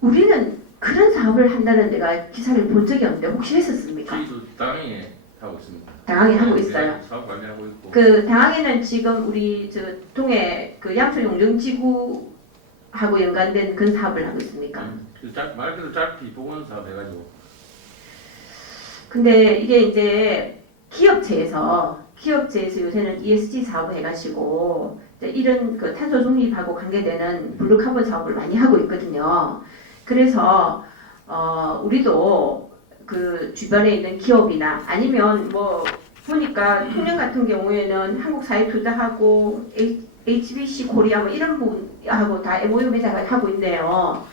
우리는 그런 사업을 한다는 데가 기사를 본 적이 없는데 혹시 했었습니까? 저희도 당연히 하고 있습니다. 당항에 하고 있어요. 사업 관리하고 있고. 그 당항에는 지금 우리 저 동해 그 양초 용정지구하고 연관된 그런 사업을 하고 있습니까? 말 그대로 짧게 보건 사업 해가지고. 근데 이게 이제 기업체에서 요새는 ESG 사업을 해가지고 이제 이런 그 탄소 중립하고 관계되는 블루카본 사업을 많이 하고 있거든요. 그래서 우리도 그 주변에 있는 기업이나 아니면 뭐 보니까 통영 같은 경우에는 한국사회투자하고 HBC 코리아 뭐 이런 부분하고 다 MOU 맺어가지고 하고 있네요.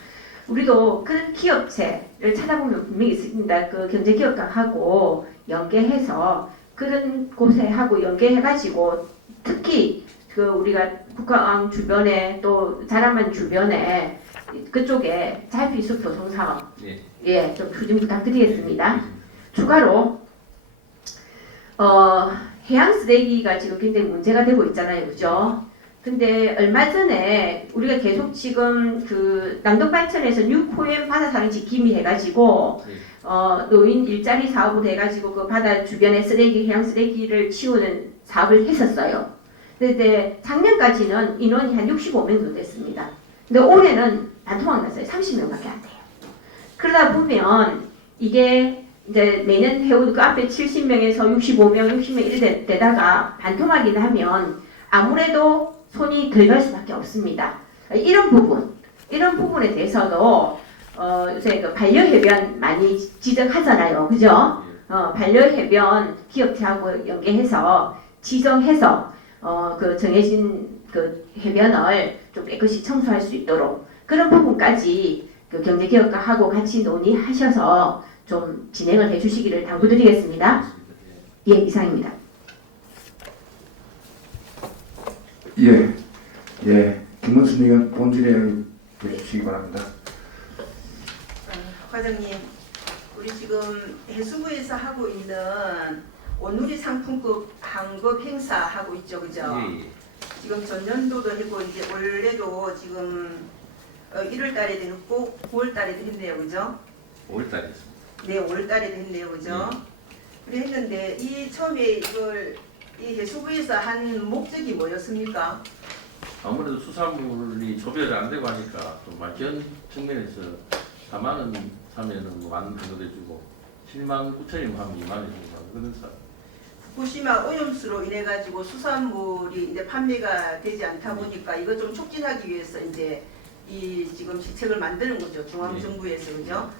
우리도 그런 기업체를 찾아보면 분명히 있습니다. 그 경제기업가하고 연계해서 그런 곳에 하고 연계해가지고 특히 그 우리가 국가항 주변에 또 자라만 주변에 그쪽에 잘피숲 조성 사업 네. 좀 추진 부탁드리겠습니다. 추가로 해양 쓰레기가 지금 굉장히 문제가 되고 있잖아요, 그죠? 근데 얼마 전에 우리가 계속 지금 그 남동발전에서 뉴코엠 바다사랑지 기미 해가지고 노인 일자리 사업을 해가지고 그 바다 주변에 쓰레기, 해양 쓰레기를 치우는 사업을 했었어요. 근데 작년까지는 인원이 한 65명 정도 됐습니다. 근데 올해는 반토막 났어요. 30명밖에 안 돼요. 그러다 보면 이게 이제 매년 해오는 그 앞에 70명에서 65명, 60명 이렇게 되다가 반토막이 나면 아무래도 손이 덜 갈 수밖에 없습니다. 이런 부분에 대해서도 요새 그 반려해변 많이 지정하잖아요, 그죠? 반려해변 기업체하고 연계해서 지정해서 그 정해진 그 해변을 좀 깨끗이 청소할 수 있도록 그런 부분까지 그 경제개혁하고 같이 논의하셔서 좀 진행을 해주시기를 당부드리겠습니다. 예, 이상입니다. 예, 예, 김문순 의원 본질에 해주시기 바랍니다. 과장님, 우리 지금 해수부에서 하고 있는 온누리 상품급 환급 행사 하고 있죠, 그죠? 예. 지금 전년도도 했고 이제 올해도 지금 1월 달에 됐고 9월 달에 됐네요, 그죠? 5월 달에 했습니다. 네, 5월 달에 됐네요, 그죠? 그래 했는데 이 처음에 이걸 이 해수부에서 한 목적이 뭐였습니까? 아무래도 수산물이 조별이 안 되고 하니까 좀 막연 측면에서 4만 원 사면은 뭐 만원 정도해주고 7만 9천이면 하면 2만 원 주고 그런 사. 후쿠시마 오염수로 인해 가지고 수산물이 이제 판매가 되지 않다 보니까 이거 좀 촉진하기 위해서 이제 이 지금 시책을 만드는 거죠, 중앙정부에서, 그죠?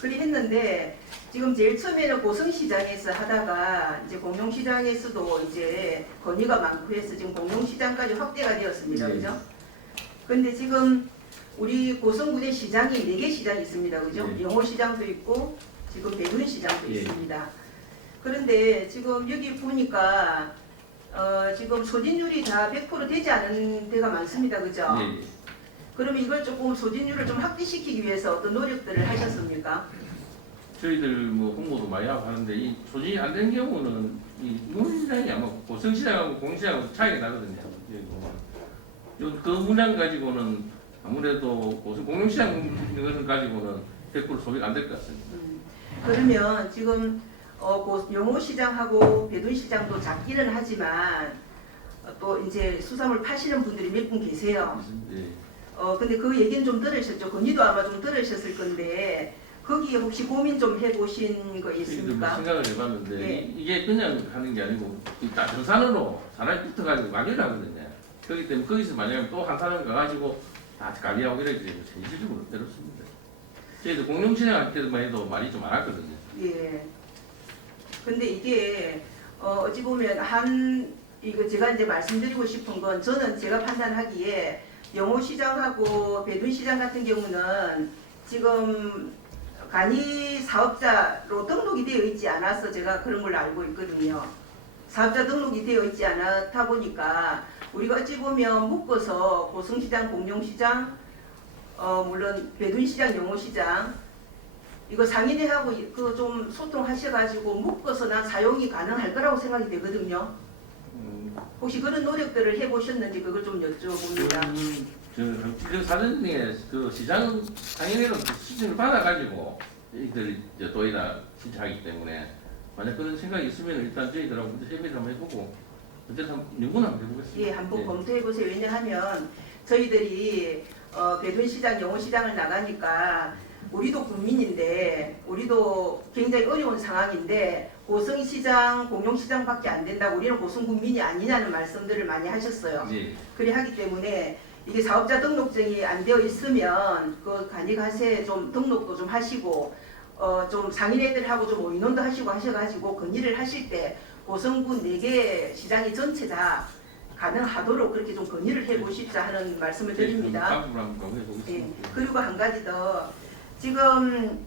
그리 했는데 지금 제일 처음에는 고성시장에서 하다가 이제 공룡시장에서도 이제 건의가 많고 해서 지금 공룡시장까지 확대가 되었습니다, 네. 그죠? 근데 지금 우리 고성군에 시장이 4개 시장이 있습니다, 그죠? 네. 영호시장도 있고 지금 배문시장도 예. 있습니다. 그런데 지금 여기 보니까 지금 소진율이 다 100% 되지 않은 데가 많습니다, 그죠? 예. 그러면 이걸 조금 소진율을 좀 확대시키기 위해서 어떤 노력들을 하셨습니까? 저희들 뭐 홍보도 많이 하고 하는데 이 조직이 안 된 경우는 이 농시장이 아마 고성시장하고 공시장하고 차이가 나거든요. 그 물량 가지고는 아무래도 공룡시장 가지고는 100% 소비가 안 될 것 같습니다. 그러면 지금 영호시장하고 배둔시장도 작기는 하지만 또 이제 수산물 파시는 분들이 몇 분 계세요. 예. 근데 그 얘기는 좀 들으셨죠? 건의도 아마 좀 들으셨을 건데 거기에 혹시 고민 좀 해보신 거 저희들 뭐 있습니까? 생각을 해봤는데 예. 이게 그냥 하는 게 아니고 딱 정산으로 사람이 붙어가지고 관리를 하거든요. 그렇기 때문에 거기서 만약에 또 한 사람 가가지고 다 관리하고 이렇게 되면 현실적으로 어렵습니다. 저희도 공룡시장 할 때만 해도 말이 좀 많았거든요. 예. 근데 이게 어찌 보면 이거 제가 이제 말씀드리고 싶은 건 저는 제가 판단하기에 영호시장하고 배둔시장 같은 경우는 지금 간이 사업자로 등록이 되어 있지 않아서 제가 그런 걸로 알고 있거든요. 사업자 등록이 되어 있지 않다 보니까 우리가 어찌 보면 묶어서 고성시장, 공룡시장, 물론 배둔시장, 영호시장 이거 상인회하고 그 좀 소통하셔가지고 묶어서 난 사용이 가능할 거라고 생각이 되거든요. 혹시 그런 노력들을 해보셨는지 그걸 좀 여쭤봅니다. 저 사전에 그 시장 상인회로 수준을 받아가지고 이들이 또이다 신청하기 때문에 만약 그런 생각이 있으면 일단 저희들하고 먼저 협의를 한번 해보고 어쨌든 연구는 한번 해보겠습니다. 예, 한번 검토해보세요. 왜냐하면 저희들이 배둔시장, 영호시장을 나가니까 우리도 국민인데 우리도 굉장히 어려운 상황인데 고성시장, 공룡시장밖에 안 된다고 우리는 고성국민이 아니냐는 말씀들을 많이 하셨어요. 예. 그래 하기 때문에 이게 사업자 등록증이 안 되어 있으면 그 간이가세 좀 등록도 좀 하시고 좀 상인애들하고 좀 의논도 하시고 하셔가지고 건의를 하실 때 고성군 4개 시장이 전체 다 가능하도록 그렇게 좀 건의를 해보십사 하는 말씀을 드립니다. 예. 그리고 한 가지 더 지금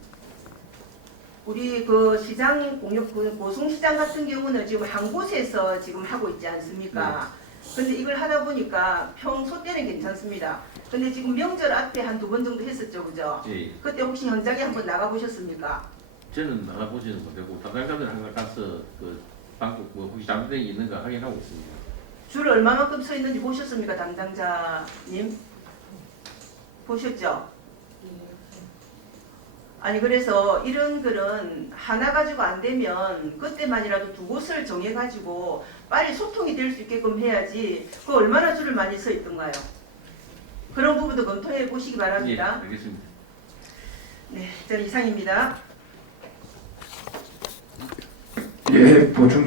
우리 그 시장 고성시장 같은 경우는 지금 한 곳에서 지금 하고 있지 않습니까? 근데 이걸 하다 보니까 평소 때는 괜찮습니다. 근데 지금 명절 앞에 한 2번 정도 했었죠, 그죠? 예. 그때 혹시 현장에 한번 나가 보셨습니까? 저는 나가보지는 못하고 담당자들 항상 가서 그 방콕 뭐 혹시 잘못된 게 있는가 확인하고 있습니다. 줄 얼마만큼 서 있는지 보셨습니까, 담당자님? 보셨죠? 아니 그래서 이런 글은 하나 가지고 안 되면 그때만이라도 2곳을 정해가지고 빨리 소통이 될 수 있게끔 해야지 그 얼마나 줄을 많이 서 있던가요? 그런 부분도 검토해 보시기 바랍니다. 예, 알겠습니다. 네, 저는 이상입니다. 예, 보충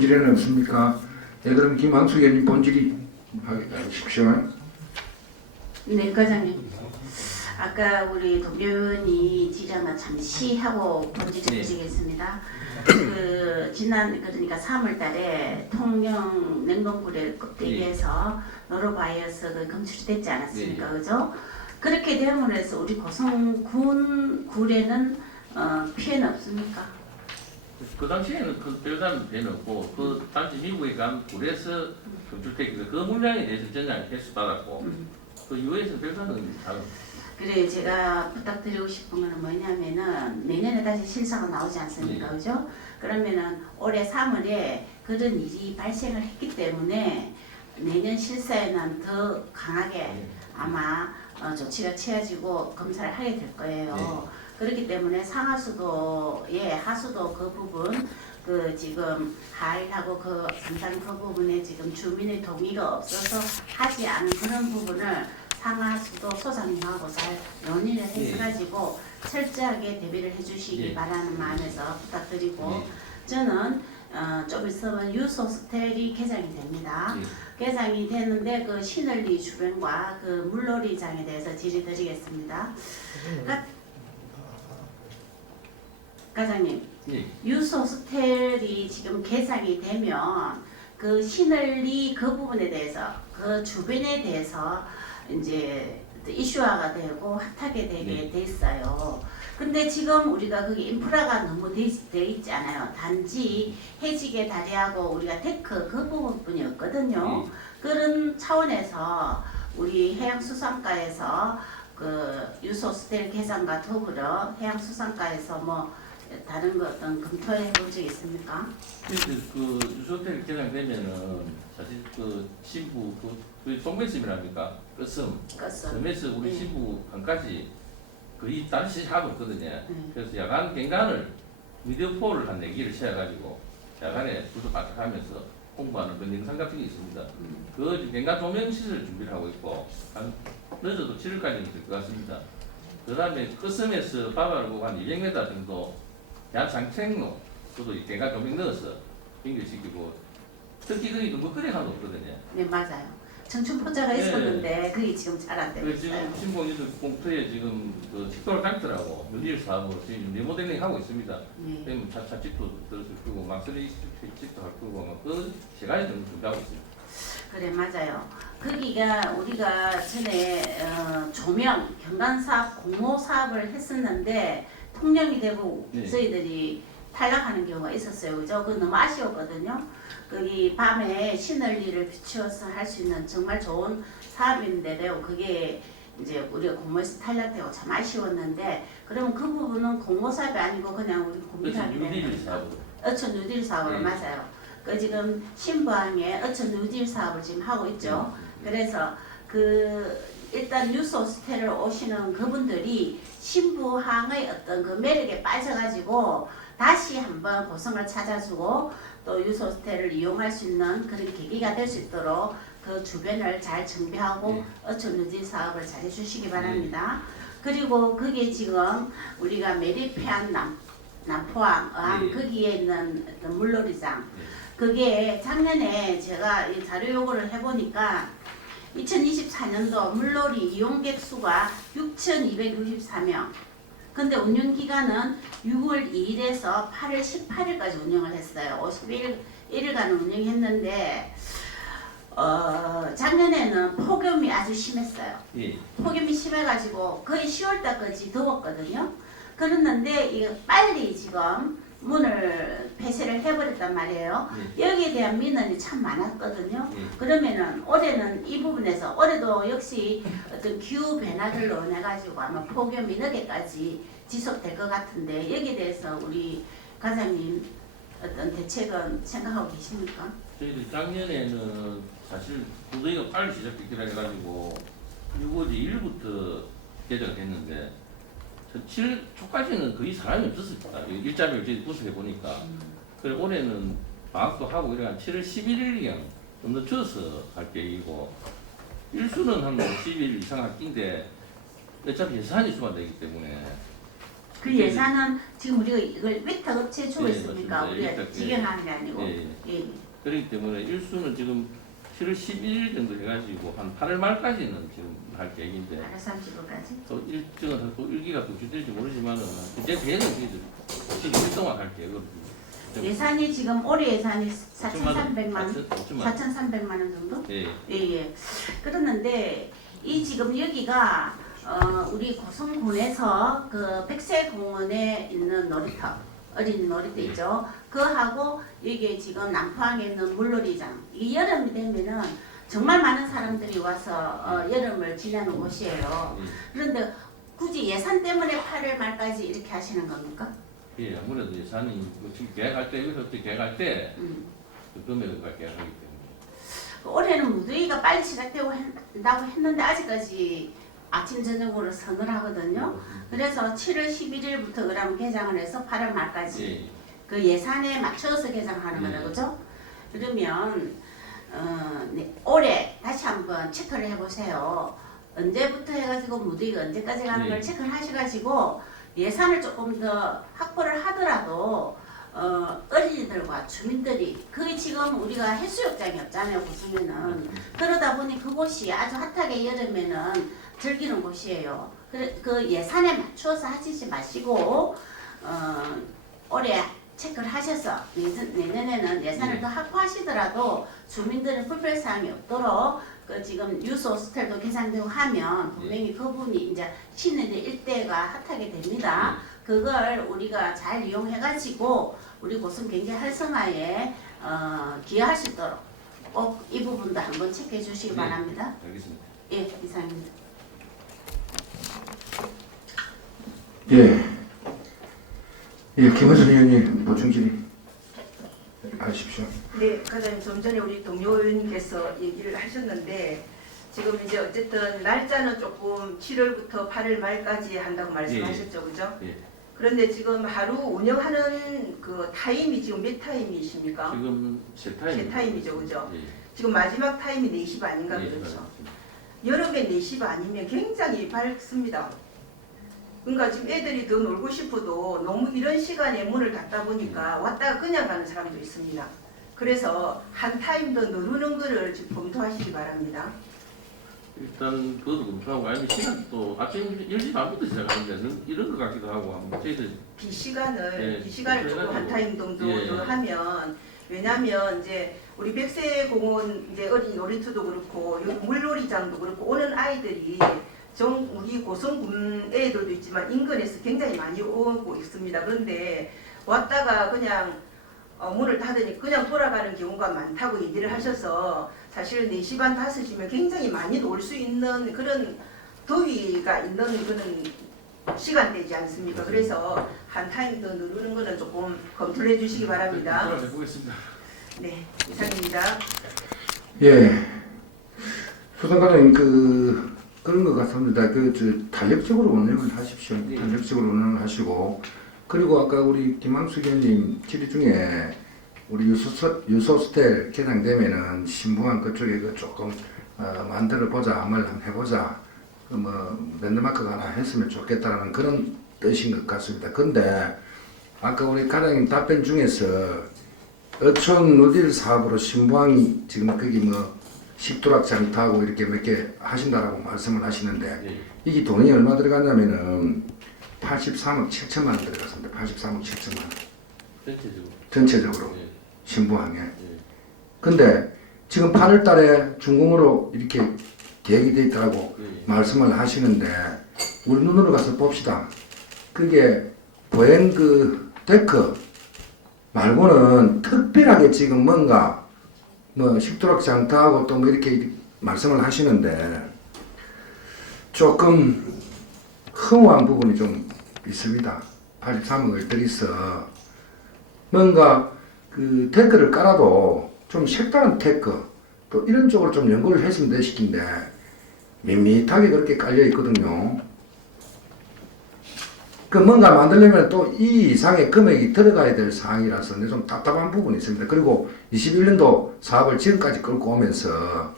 질의는 없습니까? 예, 그럼 김항수 의원님 본질이 하십시오. 네, 과장님. 아까 우리 동료 의원이 지적만 잠시 하고 본질을 드리겠습니다. 그 지난 그러니까 3월달에 통영 냉동불에 껍데기에서 노로바이어스 그 검출이 됐지 않았습니까, 그죠? 그렇게 됨으로 해서 우리 고성군 굴에는 피해는 없습니까? 그 당시에는 그 별다른 배는 없고 그 당시 미국에 간 굴에서 건축되기도 그 물량에 대해서 전혀 개수 받았고 그 이후에서 별다른 다른 그래 제가 부탁드리고 싶은 거는 뭐냐면은 내년에 다시 실사가 나오지 않습니까, 그죠? 그러면은 올해 3월에 그런 일이 발생을 했기 때문에 내년 실사에는 더 강하게 아마 조치가 취해지고 검사를 하게 될 거예요. 그렇기 때문에 상하수도의 하수도 그 부분 그 지금 하일하고 그 상당 그 부분에 지금 주민의 동의가 없어서 하지 않은 그런 부분을 상하수도 소장님하고 잘 논의를 해가지고 철저하게 대비를 해주시기 바라는 마음에서 부탁드리고 저는 좀 있으면 유소스텔이 개장이 됩니다. 개장이 되는데 그 신을리 주변과 그 물놀이장에 대해서 질의드리겠습니다. 과장님, 유소스텔이 지금 개장이 되면 그 신을리 그 부분에 대해서 그 주변에 대해서 이제 이슈화가 되고 핫하게 되게 돼 있어요. 근데 지금 우리가 그게 인프라가 너무 돼 있지 않아요. 단지 해지개 다리하고 우리가 데크 그 부분뿐이 없거든요. 그런 차원에서 우리 해양수산과에서 그 유소스텔 개장과 더불어 해양수산과에서 뭐 다른 거 어떤 검토해 본 적 있습니까? 그 유소텔 개장되면은 사실 그 신부 그 송매심이랍니까? 끝섬. 섬에서 우리 신부 한까지 거의 다시 하고 있거든요. 그래서 야간 갱간을 미디어포를 한 4개를 세워가지고 야간에 불도 반짝하면서 홍보하는 그런 영상 같은 게 있습니다. 그 갱간 조명 시설 준비를 하고 있고 한 늦어도 7월까지는 될 것 같습니다. 그 다음에 끝섬에서 바다를 보고 한 200m 정도 양상책로 그것도 갱간 조명 넣어서 연결시키고 특히 거기 너무 끓여 가도 없거든요. 네 맞아요. 청춘포자가 있었는데 그게 지금 잘 안 되고 있어요. 지금 신공유수 공터에 지금 그 식도를 땅더라고 연일 사업으로 지금 리모델링 하고 있습니다. 그러면 차집도 들었을 거고 막설이 집도 할 거고 그 3가지 정도 준비하고 있습니다. 그래 맞아요. 거기가 우리가 전에 조명 경관사업 공모 사업을 했었는데 통령이 되고 저희들이 탈락하는 경우가 있었어요. 그죠? 그거 너무 아쉬웠거든요. 거기 밤에 시널리를 비추어서 할 수 있는 정말 좋은 사업인데도 그게 이제 우리가 공모에서 탈락되고 참 아쉬웠는데 그러면 그 부분은 공모 사업이 아니고 그냥 우리 국민하게 되는 거죠. 어촌 뉴딜 사업으로 맞아요. 그 지금 신부항에 어촌 뉴딜 사업을 지금 하고 있죠. 그래서 그 일단 유소스텔을 오시는 그분들이 신부항의 어떤 그 매력에 빠져가지고 다시 한번 고성을 찾아주고 또 유소스텔을 이용할 수 있는 그런 계기가 될 수 있도록 그 주변을 잘 정비하고 어촌 유지 사업을 잘 해주시기 바랍니다. 그리고 그게 지금 우리가 매립해안 남포항 거기에 있는 어떤 물놀이장 그게 작년에 제가 이 자료 요구를 해보니까 2024년도 물놀이 이용객 수가 6,264명. 근데 운영 기간은 6월 2일에서 8월 18일까지 운영을 했어요. 51일간 운영했는데 작년에는 폭염이 아주 심했어요. 폭염이 심해가지고 거의 10월달까지 더웠거든요. 그랬는데 이거 빨리 지금 문을 폐쇄를 해버렸단 말이에요. 여기에 대한 민원이 참 많았거든요. 그러면은 올해는 이 부분에서 올해도 역시 어떤 기후 변화들로 인해 가지고 아마 폭염이 늦게까지 지속될 것 같은데 여기에 대해서 우리 과장님 어떤 대책은 생각하고 계십니까? 저희들 작년에는 사실 구더기가 빨리 시작됐기라 해가지고 6월 2일부터 개장이 됐는데 7월 초까지는 거의 사람이 없었습니다. 일자리를 저희 구성해 보니까. 그리고 올해는 방학도 하고 이래가 7월 11일이랑 좀 늦춰서 할 계획이고 일수는 한 50일 이상 할 끼인데 어차피 예산이 수반되기 때문에 그 예산은 지금 우리가 이걸 위탁 업체에 주고 있습니까? 맞습니다. 우리가 직영하는 게 아니고. 그렇기 때문에 일수는 지금 7월 11일 정도 해가지고 한 8월 말까지는 지금 할 계획인데 8월 30일까지? 또 일정은 또 일기가 도출될지 모르지만은 이제 계획은 저희들 11일 동안 할 계획이거든요. 예산이 지금 올해 예산이 4,300만 원? 4,300만 원 정도? 예. 예. 그러는데 이 지금 여기가 우리 고성군에서 그 백세공원에 있는 놀이터, 어린 놀이터 있죠. 그하고 이게 지금 남포항에 있는 물놀이장. 이 여름이 되면은 정말 많은 사람들이 와서 여름을 지내는 곳이에요. 그런데 굳이 예산 때문에 8월 말까지 이렇게 하시는 겁니까? 예, 아무래도 예산이 지금 계획할 때 여기서 계획할 때 그 금액을 계획하기 때문에. 올해는 무더위가 빨리 시작되고 한다고 했는데 아직까지 아침 저녁으로 선을 하거든요. 그래서 7월 11일부터 그러면 개장을 해서 8월 말까지 예. 그 예산에 맞춰서 개장하는 예. 거죠, 그죠? 그러면 네, 올해 다시 한번 체크를 해보세요. 언제부터 해가지고 무더위가 언제까지 가는 예. 걸 체크를 하셔가지고 예산을 조금 더 확보를 하더라도 어린이들과 주민들이 그게 지금 우리가 해수욕장이 없잖아요, 고성에는. 그러다 보니 그곳이 아주 핫하게 여름에는 즐기는 곳이에요. 그 예산에 맞추어서 하시지 마시고 올해 체크를 하셔서 내년에는 예산을 더 확보하시더라도 주민들은 불편사항이 없도록 그 지금 유소 호스텔도 개장되고 하면 분명히 그분이 이제 시내들 일대가 핫하게 됩니다. 그걸 우리가 잘 이용해가지고 우리 고성 경제 활성화에 기여할 수 있도록 꼭 이 부분도 한번 체크해 주시기 바랍니다. 알겠습니다. 예, 이상입니다. 예. 예, 김원선 의원님 보충 질의 하십시오. 네, 과장님 좀 전에 우리 동료 의원님께서 얘기를 하셨는데 지금 이제 어쨌든 날짜는 조금 7월부터 8월 말까지 한다고 말씀하셨죠, 그죠? 예. 그런데 지금 하루 운영하는 그 타임이 지금 몇 타임이십니까? 지금 세 타임. 세 타임이죠, 그죠? 예. 지금 마지막 타임이 4시 반인가 예, 그렇죠? 여름에 4시 반이면 굉장히 밝습니다. 그러니까 지금 애들이 더 놀고 싶어도 너무 이런 시간에 문을 닫다 보니까 왔다가 그냥 가는 사람도 있습니다. 그래서 한 타임 더 누르는 거를 지금 검토하시기 바랍니다. 일단 그것도 검토하고 아니면 시간 또 아침 10시 반부터 시작하는데 이런 것 같기도 하고 한번 저희들 비시간을 예, 조금 한 그래가지고. 타임 정도 예. 더 하면 왜냐하면 이제 우리 백세공원 이제 어린이 놀이터도 그렇고 여기 물놀이장도 그렇고 오는 아이들이 우리 고성군 애들도 있지만 인근에서 굉장히 많이 오고 있습니다. 그런데 왔다가 그냥 문을 닫으니 그냥 돌아가는 경우가 많다고 얘기를 하셔서 사실 4시 반 5시면 굉장히 많이 놀 수 있는 그런 더위가 있는 그런 시간대지 않습니까? 그래서 한 타임 더 누르는 거는 조금 검토를 해주시기 바랍니다. 해보겠습니다. 네, 이상입니다. 예. 수상과장님 그런 것 같습니다. 탄력적으로 운영을 하십시오. 예. 탄력적으로 운영을 하시고 그리고 아까 우리 김항숙 의원님 질의 중에 우리 유소스텔 개장되면은 신부항 그쪽에 그 조금 만들어 보자, 한번 해보자, 랜드마크가 하나 했으면 좋겠다라는 그런 뜻인 것 같습니다. 근데 아까 우리 과장님 답변 중에서 어촌 누딜 사업으로 신부항이 지금 거기 식도락장 타고 이렇게 몇 개 하신다라고 말씀을 하시는데 예. 이게 돈이 얼마 들어갔냐면은 83억 7천만 원 들어갔습니다. 83억 7천만 원. 전체적으로. 전체적으로 예. 신부항에. 예. 근데 지금 8월 달에 준공으로 이렇게 계획이 돼 있다고 예. 말씀을 하시는데 우리 눈으로 가서 봅시다. 그게 보행 데크 말고는 특별하게 지금 뭔가 식도락장 타고 또 이렇게 말씀을 하시는데 조금 허무한 부분이 좀 있습니다. 83억을 들이서 뭔가 데크를 깔아도 좀 색다른 데크 또 이런 쪽으로 좀 연구를 했으면 되시긴데 밋밋하게 그렇게 깔려 있거든요. 뭔가 만들려면 또 이 이상의 금액이 들어가야 될 사항이라서 좀 답답한 부분이 있습니다. 그리고 21년도 사업을 지금까지 끌고 오면서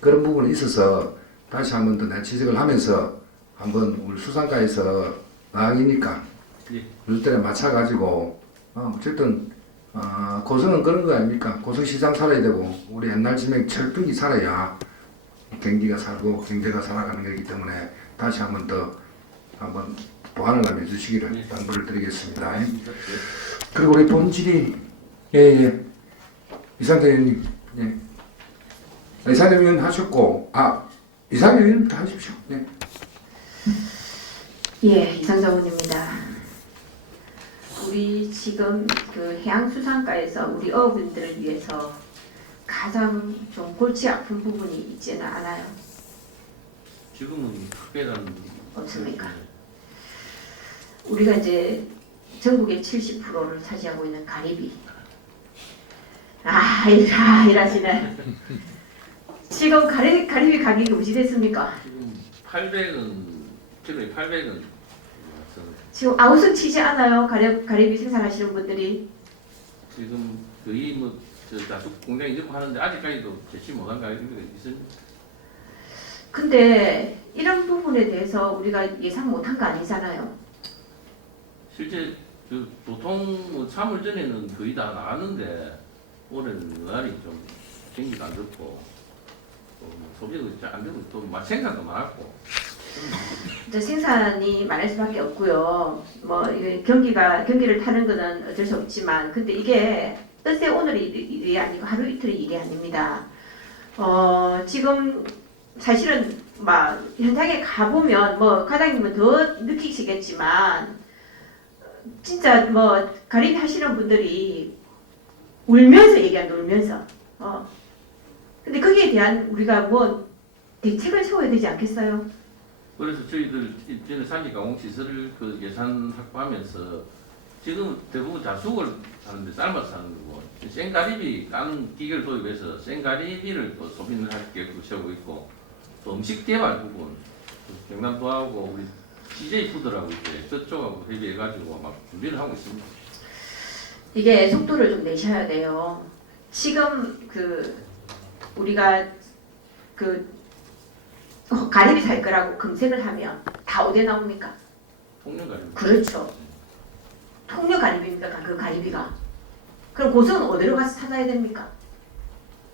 그런 부분이 있어서 다시 한번 더 내 지적을 하면서 한번 우리 수상가에서 나가기니까 예. 물때에 맞춰가지고 어쨌든 고성은 그런 거 아닙니까? 고성시장 살아야 되고 우리 옛날 지명 철쭉이 살아야 경기가 살고 경제가 살아가는 거기 때문에 다시 한번 더 보완을 하면 해주시기를 당부를 드리겠습니다. 그리고 우리 본질이 예예 이상태 의원님 이상태 의원 하셨고 이상태 의원부터 하십시오. 예. 예, 이상정원입니다. 우리 지금 그 해양수산가에서 우리 어업인들을 위해서 가장 좀 골치 아픈 부분이 있지는 않아요? 지금은 특별한 없습니까? 우리가 이제 전국의 70%를 차지하고 있는 가리비. 이라시네. 지금 가리비 가격이 어찌 됐습니까? 지금 800원 키로에 800원. 지금 아우성 치지 않아요? 가리비 생산하시는 분들이. 지금 거의 뭐저 자숙 공장 이렇게 하는데 아직까지도 제시 못한 가격이 있습니다. 근데 이런 부분에 대해서 우리가 예상 못한 거 아니잖아요. 실제 그 보통 뭐 3월 전에는 거의 다 나갔는데 올해는 날이 좀 경기가 안 좋고 또 소비가 잘 안 되고 또 생산도 많았고. 이제 생산이 많을 수밖에 없고요. 뭐 이게 경기를 타는 거는 어쩔 수 없지만, 근데 이게 어제 오늘의 일이 아니고 하루 이틀의 일이 아닙니다. 지금 사실은 막 현장에 가보면 뭐 과장님은 더 느끼시겠지만 진짜 뭐 가리비 하시는 분들이 울면서 얘기한다, 울면서. 근데 거기에 대한 우리가 뭐 대책을 세워야 되지 않겠어요? 그래서 저희들 이제는 산지 가공 시설을 그 예산 확보하면서 지금 대부분 자숙을 하는데 삶아서 하는 거고 생가리비 까는 기계를 도입해서 생가리비를 또 소비를 할 계획도 세우고 있고 또 음식 개발 부분 경남도하고 우리 CJ 푸드라고 이제 저쪽하고 협의해가지고 막 준비를 하고 있습니다. 이게 속도를 좀 내셔야 돼요. 지금 우리가 가리비 살 거라고 검색을 하면 다 어디에 나옵니까? 통영가리비. 그렇죠. 통영 가리비입니까? 그 가리비가. 그럼 고성은 어디로 가서 찾아야 됩니까?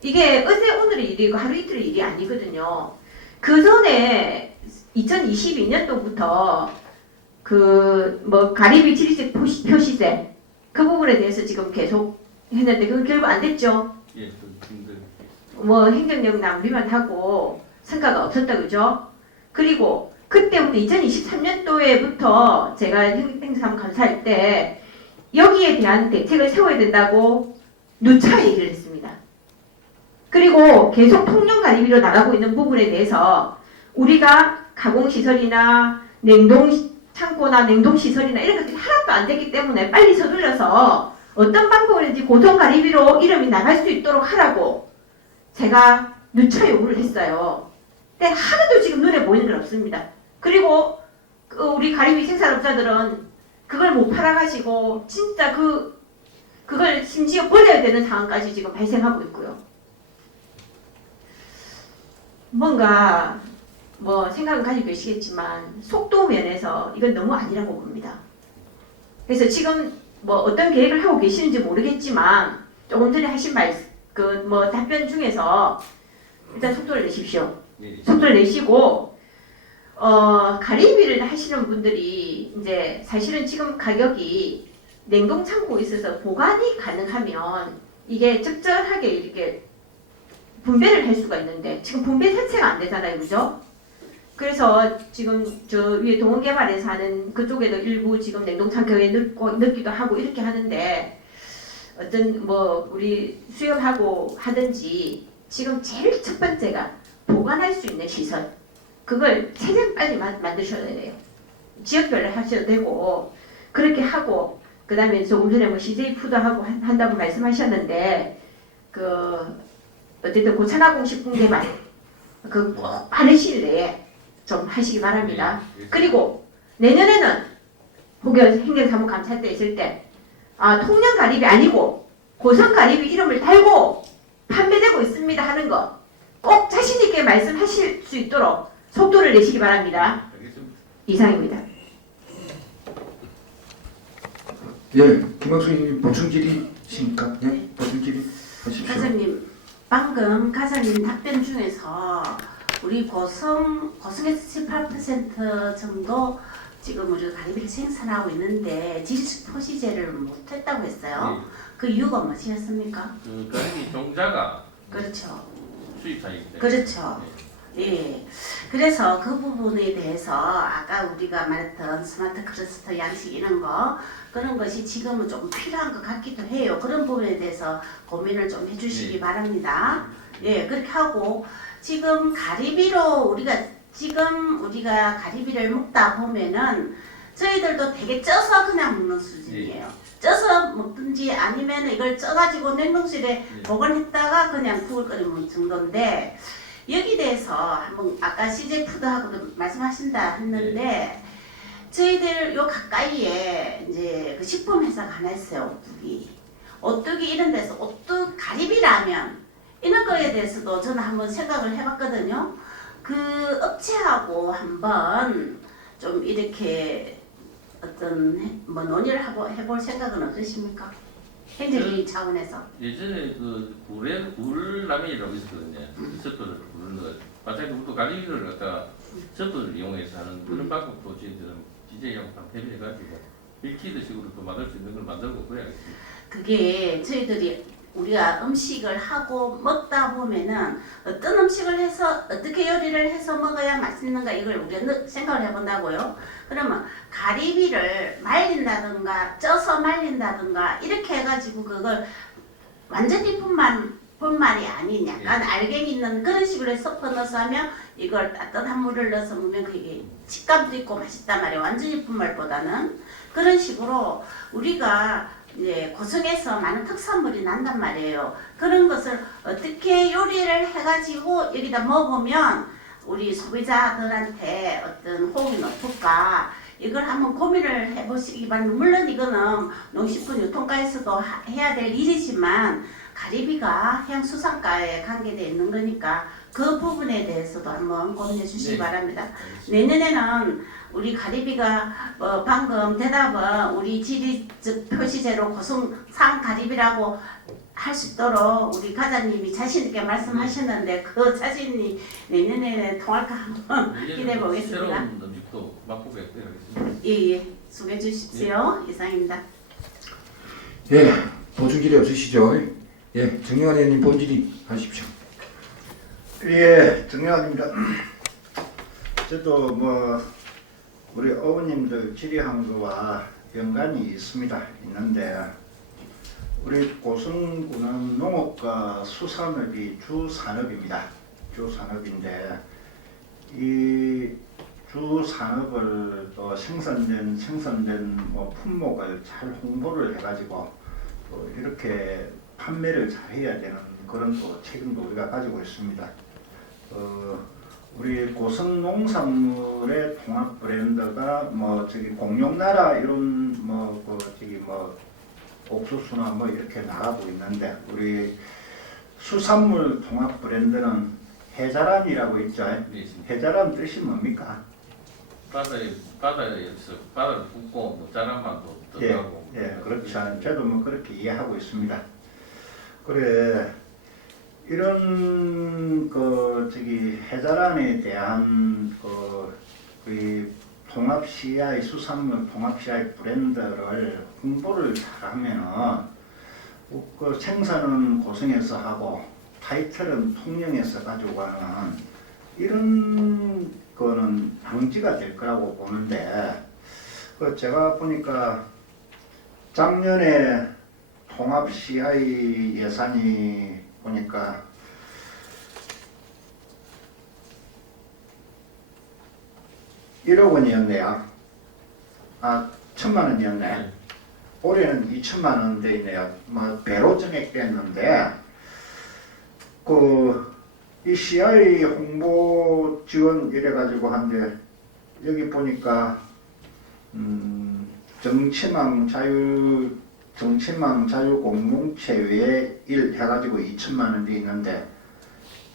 이게 어제 오늘의 일이고 하루 이틀의 일이 아니거든요. 그 전에 2022년도부터 가리비 지리적 표시세 그 부분에 대해서 지금 계속 했는데 그건 결국 안 됐죠. 예, 힘들. 행정력 낭비만 하고 성과가 없었다, 그죠? 그리고 그때부터 2023년도에부터 제가 행사 감사할 때 여기에 대한 대책을 세워야 된다고 누차 얘기를 했습니다. 그리고 계속 통영 가리비로 나가고 있는 부분에 대해서 우리가 가공시설이나 냉동 창고나 냉동시설이나 이런 것들이 하나도 안 되기 때문에 빨리 서둘러서 어떤 방법으로든지 고성 가리비로 이름이 나갈 수 있도록 하라고 제가 누차 요구를 했어요. 근데 하나도 지금 눈에 보이는 건 없습니다. 그리고 우리 가리비 생산업자들은 그걸 못 팔아가지고 진짜 그걸 심지어 버려야 되는 상황까지 지금 발생하고 있고요. 뭔가 생각은 가지고 계시겠지만 속도 면에서 이건 너무 아니라고 봅니다. 그래서 지금 어떤 계획을 하고 계시는지 모르겠지만 조금 전에 하신 답변 중에서 일단 속도를 내십시오. 예. 속도를 내시고 가리비를 하시는 분들이 이제 사실은 지금 가격이 냉동 창고에 있어서 보관이 가능하면 이게 적절하게 이렇게 분배를 할 수가 있는데 지금 분배 자체가 안 되잖아요, 그죠? 그래서 지금 저 위에 동원개발에서 하는 그쪽에도 일부 지금 냉동 창고에 넣기도 하고 이렇게 하는데 어떤 우리 수협하고 하든지 지금 제일 첫 번째가 보관할 수 있는 시설 그걸 최대한 빨리 만드셔야 돼요. 지역별로 하셔도 되고 그렇게 하고 그 다음에 조금 전에 CJ 푸드하고 한다고 말씀하셨는데 어쨌든 고산화공식품 개발 꼭 빠른 시일 내에 좀 하시기 바랍니다. 그리고 내년에는 혹여 행정사무감사 때 있을 때 통영 가리비 아니고 고성 가리비 이름을 달고 판매되고 있습니다 하는 거 꼭 자신 있게 말씀하실 수 있도록 속도를 내시기 바랍니다. 알겠습니다. 이상입니다. 예, 김학수 의원님 보충 질의십니까? 예, 네. 보충 질의 하십시오. 과장님, 방금 과장님 답변 중에서 우리 고성에서 18% 정도 지금 우리가 가리비를 생산하고 있는데 지리적 표시제를 못했다고 했어요. 그 이유가 무엇이었습니까? 가리비 종자가 그렇죠. 수입산이기 때문에. 그렇죠. 예. 그래서 그 부분에 대해서 아까 우리가 말했던 스마트 클러스터 양식 이런 거 그런 것이 지금은 좀 필요한 것 같기도 해요. 그런 부분에 대해서 고민을 좀 해주시기 네. 바랍니다. 예, 그렇게 하고 지금 가리비로 우리가 가리비를 먹다 보면은 저희들도 되게 쪄서 그냥 먹는 수준이에요. 쪄서 먹든지 아니면 이걸 쪄가지고 냉동실에 보관했다가 그냥 국을 끓여 먹는 정도인데 여기 대해서 한번 아까 CJ 푸드하고도 말씀하신다 했는데 저희들 요 가까이에 이제 그 식품회사가 하나 있어요. 오뚜기 이런 데서 오뚜 가리비라면 이런 거에 대해서도 저는 한번 생각을 해봤거든요. 그 업체하고 한번 좀 이렇게 어떤 뭐 논의를 해볼 생각은 없으십니까? 행정적인 차원에서. 예전에 그 굴라면이라고 있었거든요. 숯불을 부르는 거. 마찬가지로 우리도 가리비를 갖다가 숯불을 이용해서 하는 그런 방법도 저희들은 DJ하고 다 협의해가지고 밀키드식으로 또 만들 수 있는 걸 만들고 그래야겠습니다. 그게 저희들이 우리가 음식을 하고 먹다 보면은 어떤 음식을 해서 어떻게 요리를 해서 먹어야 맛있는가 이걸 우리가 생각을 해본다고요. 그러면 가리비를 말린다든가 쪄서 말린다든가 이렇게 해가지고 그걸 완전히 분말이 아닌 약간 알갱이 있는 그런 식으로 섞어 넣어서 하면 이걸 따뜻한 물을 넣어서 먹으면 그게 식감도 있고 맛있단 말이에요. 완전히 분말보다는 그런 식으로 우리가 이제 고성에서 많은 특산물이 난단 말이에요. 그런 것을 어떻게 요리를 해가지고 여기다 먹으면 우리 소비자들한테 어떤 호응이 높을까 이걸 한번 고민을 해보시기 바랍니다. 물론 이거는 농식품 유통가에서도 해야 될 일이지만 가리비가 해양수산가에 관계되어 있는 거니까 그 부분에 대해서도 한번 고민해 주시기 네. 바랍니다. 내년에는 우리 가리비가 방금 대답은 우리 지리적 표시제로 고성산 가리비라고 할 수 있도록 우리 과장님이 자신 있게 말씀하셨는데 그 자신이 내년에 통할까 한번 기대해 보겠습니다. 새로운 음식도 맛보게 해야겠습니다. 예, 소개해 주십시오. 이상입니다. 예, 보충 질의 없으시죠? 예, 정영환 의원님 본질의 하십시오. 예, 정리합니다. 저도 뭐 우리 어머님들 질의한 거와 연관이 있는데 우리 고성군은 농업과 수산업이 주산업입니다. 주산업인데 이 주산업을 또 생산된 뭐 품목을 잘 홍보를 해가지고 또 이렇게 판매를 잘 해야 되는 그런 또 책임도 우리가 가지고 있습니다. 우리 고성 농산물의 통합 브랜드가 뭐 저기 공룡나라 이런 옥수수나 뭐 이렇게 나가고 있는데 우리 수산물 통합 브랜드는 해자란이라고 있죠. 네, 해자란 뜻이 뭡니까? 바다에서 바다를 붓고 뭐 자란만도 들어가고. 예, 그렇죠. 저도 뭐 그렇게 이해하고 있습니다. 그래 이런 해자란에 대한 그 통합 CI 수산물 통합 CI 브랜드를 홍보를 잘하면은 그 생산은 고성에서 하고 타이틀은 통영에서 가지고 가는 이런 거는 방지가 될 거라고 보는데 그 제가 보니까 작년에 통합 CI 예산이 보니까 1억 원이었네요. 1,000만 원이었네. 올해는 2천만 원 돼 있네요. 뭐 배로 증액됐는데 이 CI 홍보 지원 이래가지고 한데 여기 보니까 정치망 자유 공동체 외에 일 해가지고 2천만 원 돼 있는데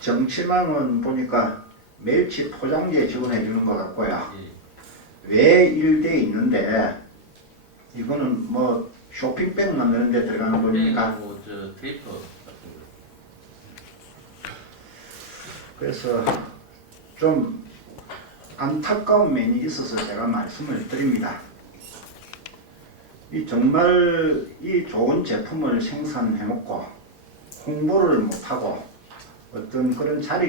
정치망은 보니까 멸치 포장재 지원해 주는 것 같고요. 외 일돼 있는데 이거는 뭐 쇼핑백 만드는 데 들어가는 거니까. 뭐저 테이프 같은 거. 그래서 좀 안타까운 면이 있어서 제가 말씀을 드립니다. 이 정말 이 좋은 제품을 생산해 놓고 홍보를 못하고 어떤 그런 자리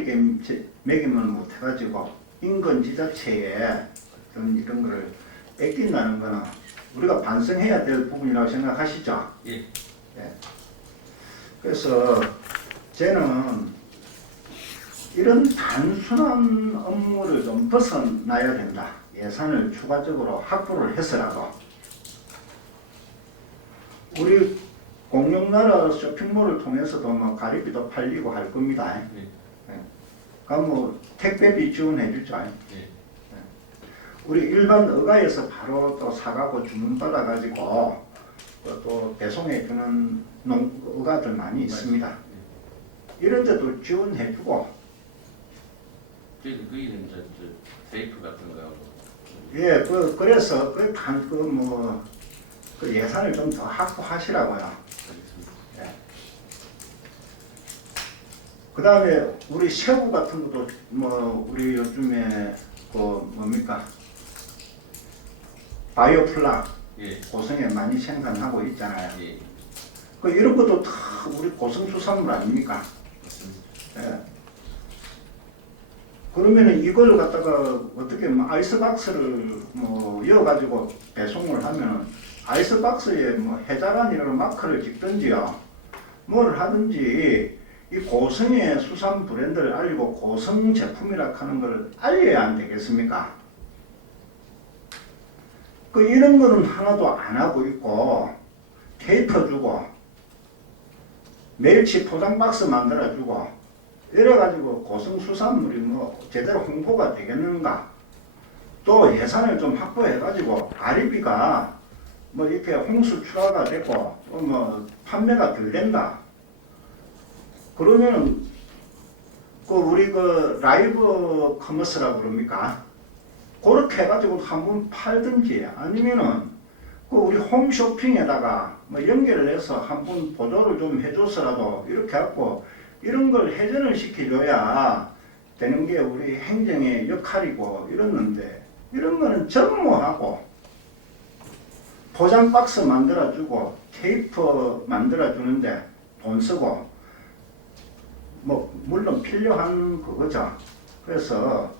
매김을 못 해가지고 인근 지자체에 어떤 이런 거를 뺏긴다는 거는 우리가 반성해야 될 부분이라고 생각하시죠? 예. 예. 그래서 저는 이런 단순한 업무를 좀 벗어나야 된다. 예산을 추가적으로 확보를 해서라도 우리 공룡나라 쇼핑몰을 통해서도 뭐 가리비도 팔리고 할 겁니다. 네. 예. 그럼 뭐 택배비 지원해 주죠. 예. 우리 일반 어가에서 바로 또 사가고 주문 받아가지고 또 배송해 주는 어가들 많이 있습니다. 이런 데도 지원해 주고, 저희들 그 이름 저 테이프 같은 거 예, 그래서 그 예산을 좀 더 확보하시라고요. 하겠습니다. 그 다음에 우리 새우 같은 것도 뭐 우리 요즘에 그 뭡니까 바이오플라 예. 고성에 많이 생산하고 있잖아요. 예. 그 이런 것도 다 우리 고성수산물 아닙니까? 맞습니다. 예. 그러면은 이걸 갖다가 어떻게 뭐 아이스박스를 뭐 이어가지고 배송을 하면은 아이스박스에 뭐 해자란이라는 마크를 찍든지요, 뭘 하든지 이 고성의 수산 브랜드를 알리고 고성 제품이라 하는 걸 알려야 안 되겠습니까? 그 이런 거는 하나도 안 하고 있고, 테이프 주고 멸치 포장 박스 만들어 주고 이래가지고 고성 수산물이 뭐 제대로 홍보가 되겠는가? 또 예산을 좀 확보해가지고 가리비가 뭐 이렇게 홍수 출하가 되고 뭐 판매가 덜 된다. 그러면은 그 우리 그 라이브 커머스라고 그럽니까? 그렇게 해가지고 한번 팔든지 아니면은 그 우리 홈쇼핑에다가 뭐 연결을 해서 한번 보조를 좀 해줘서라도 이렇게 해갖고 이런 걸 회전을 시켜줘야 되는 게 우리 행정의 역할이고 이랬는데, 이런 거는 전무하고 포장 박스 만들어주고 테이프 만들어주는데 돈 쓰고 뭐 물론 필요한 그거죠. 그래서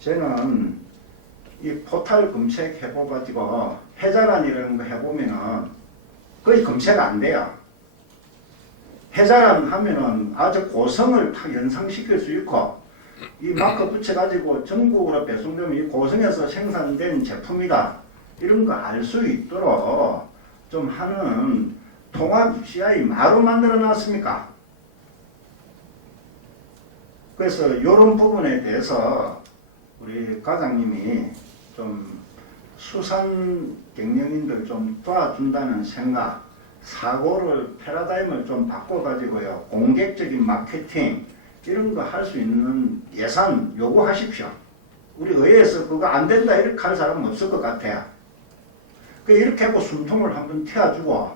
저는 이 포탈 검색 해봐가지고 해자란이라는 거 해보면은 거의 검색 안 돼요. 해자란 하면은 아주 고성을 다 연상시킬 수 있고, 이 마크 붙여가지고 전국으로 배송되면 이 고성에서 생산된 제품이다, 이런 거 알 수 있도록 좀 하는 통합 CI 마루 만들어 놨습니까? 그래서 이런 부분에 대해서 우리 과장님이 좀 수산 경영인들 좀 도와준다는 생각, 사고를 패러다임을 좀 바꿔가지고요, 공격적인 마케팅 이런 거 할 수 있는 예산 요구하십시오. 우리 의회에서 그거 안 된다 이렇게 할 사람은 없을 것 같아요. 이렇게 하고 숨통을 한번 튀어주고,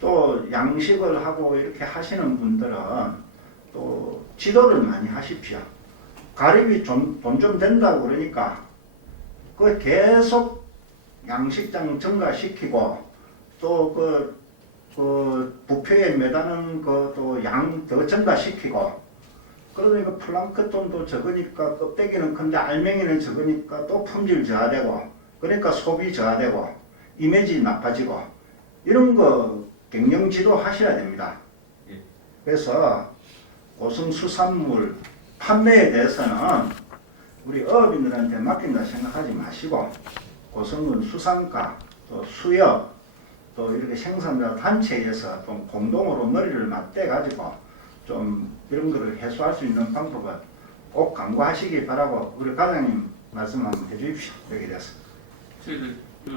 또 양식을 하고 이렇게 하시는 분들은 또 지도를 많이 하십시오. 가립이 돈 좀 된다고 그러니까 그 계속 양식장 증가시키고, 또 그 부페에 매다는 그 양 더 증가시키고, 그러니까 플랑크톤도 적으니까 껍데기는 큰데 알맹이는 적으니까 또 품질 저하되고, 그러니까 소비 저하되고 이미지 나빠지고, 이런 거 경영 지도 하셔야 됩니다. 그래서 고성수산물 판매에 대해서는 우리 어업인들한테 맡긴다 생각하지 마시고, 고성은 수산가, 또 수협, 또 이렇게 생산자 단체에서 좀 공동으로 머리를 맞대가지고 좀 이런 거를 해소할 수 있는 방법을 꼭 강구하시기 바라고, 우리 과장님 말씀 한번 해주십시오. 여기 대해서. 저희들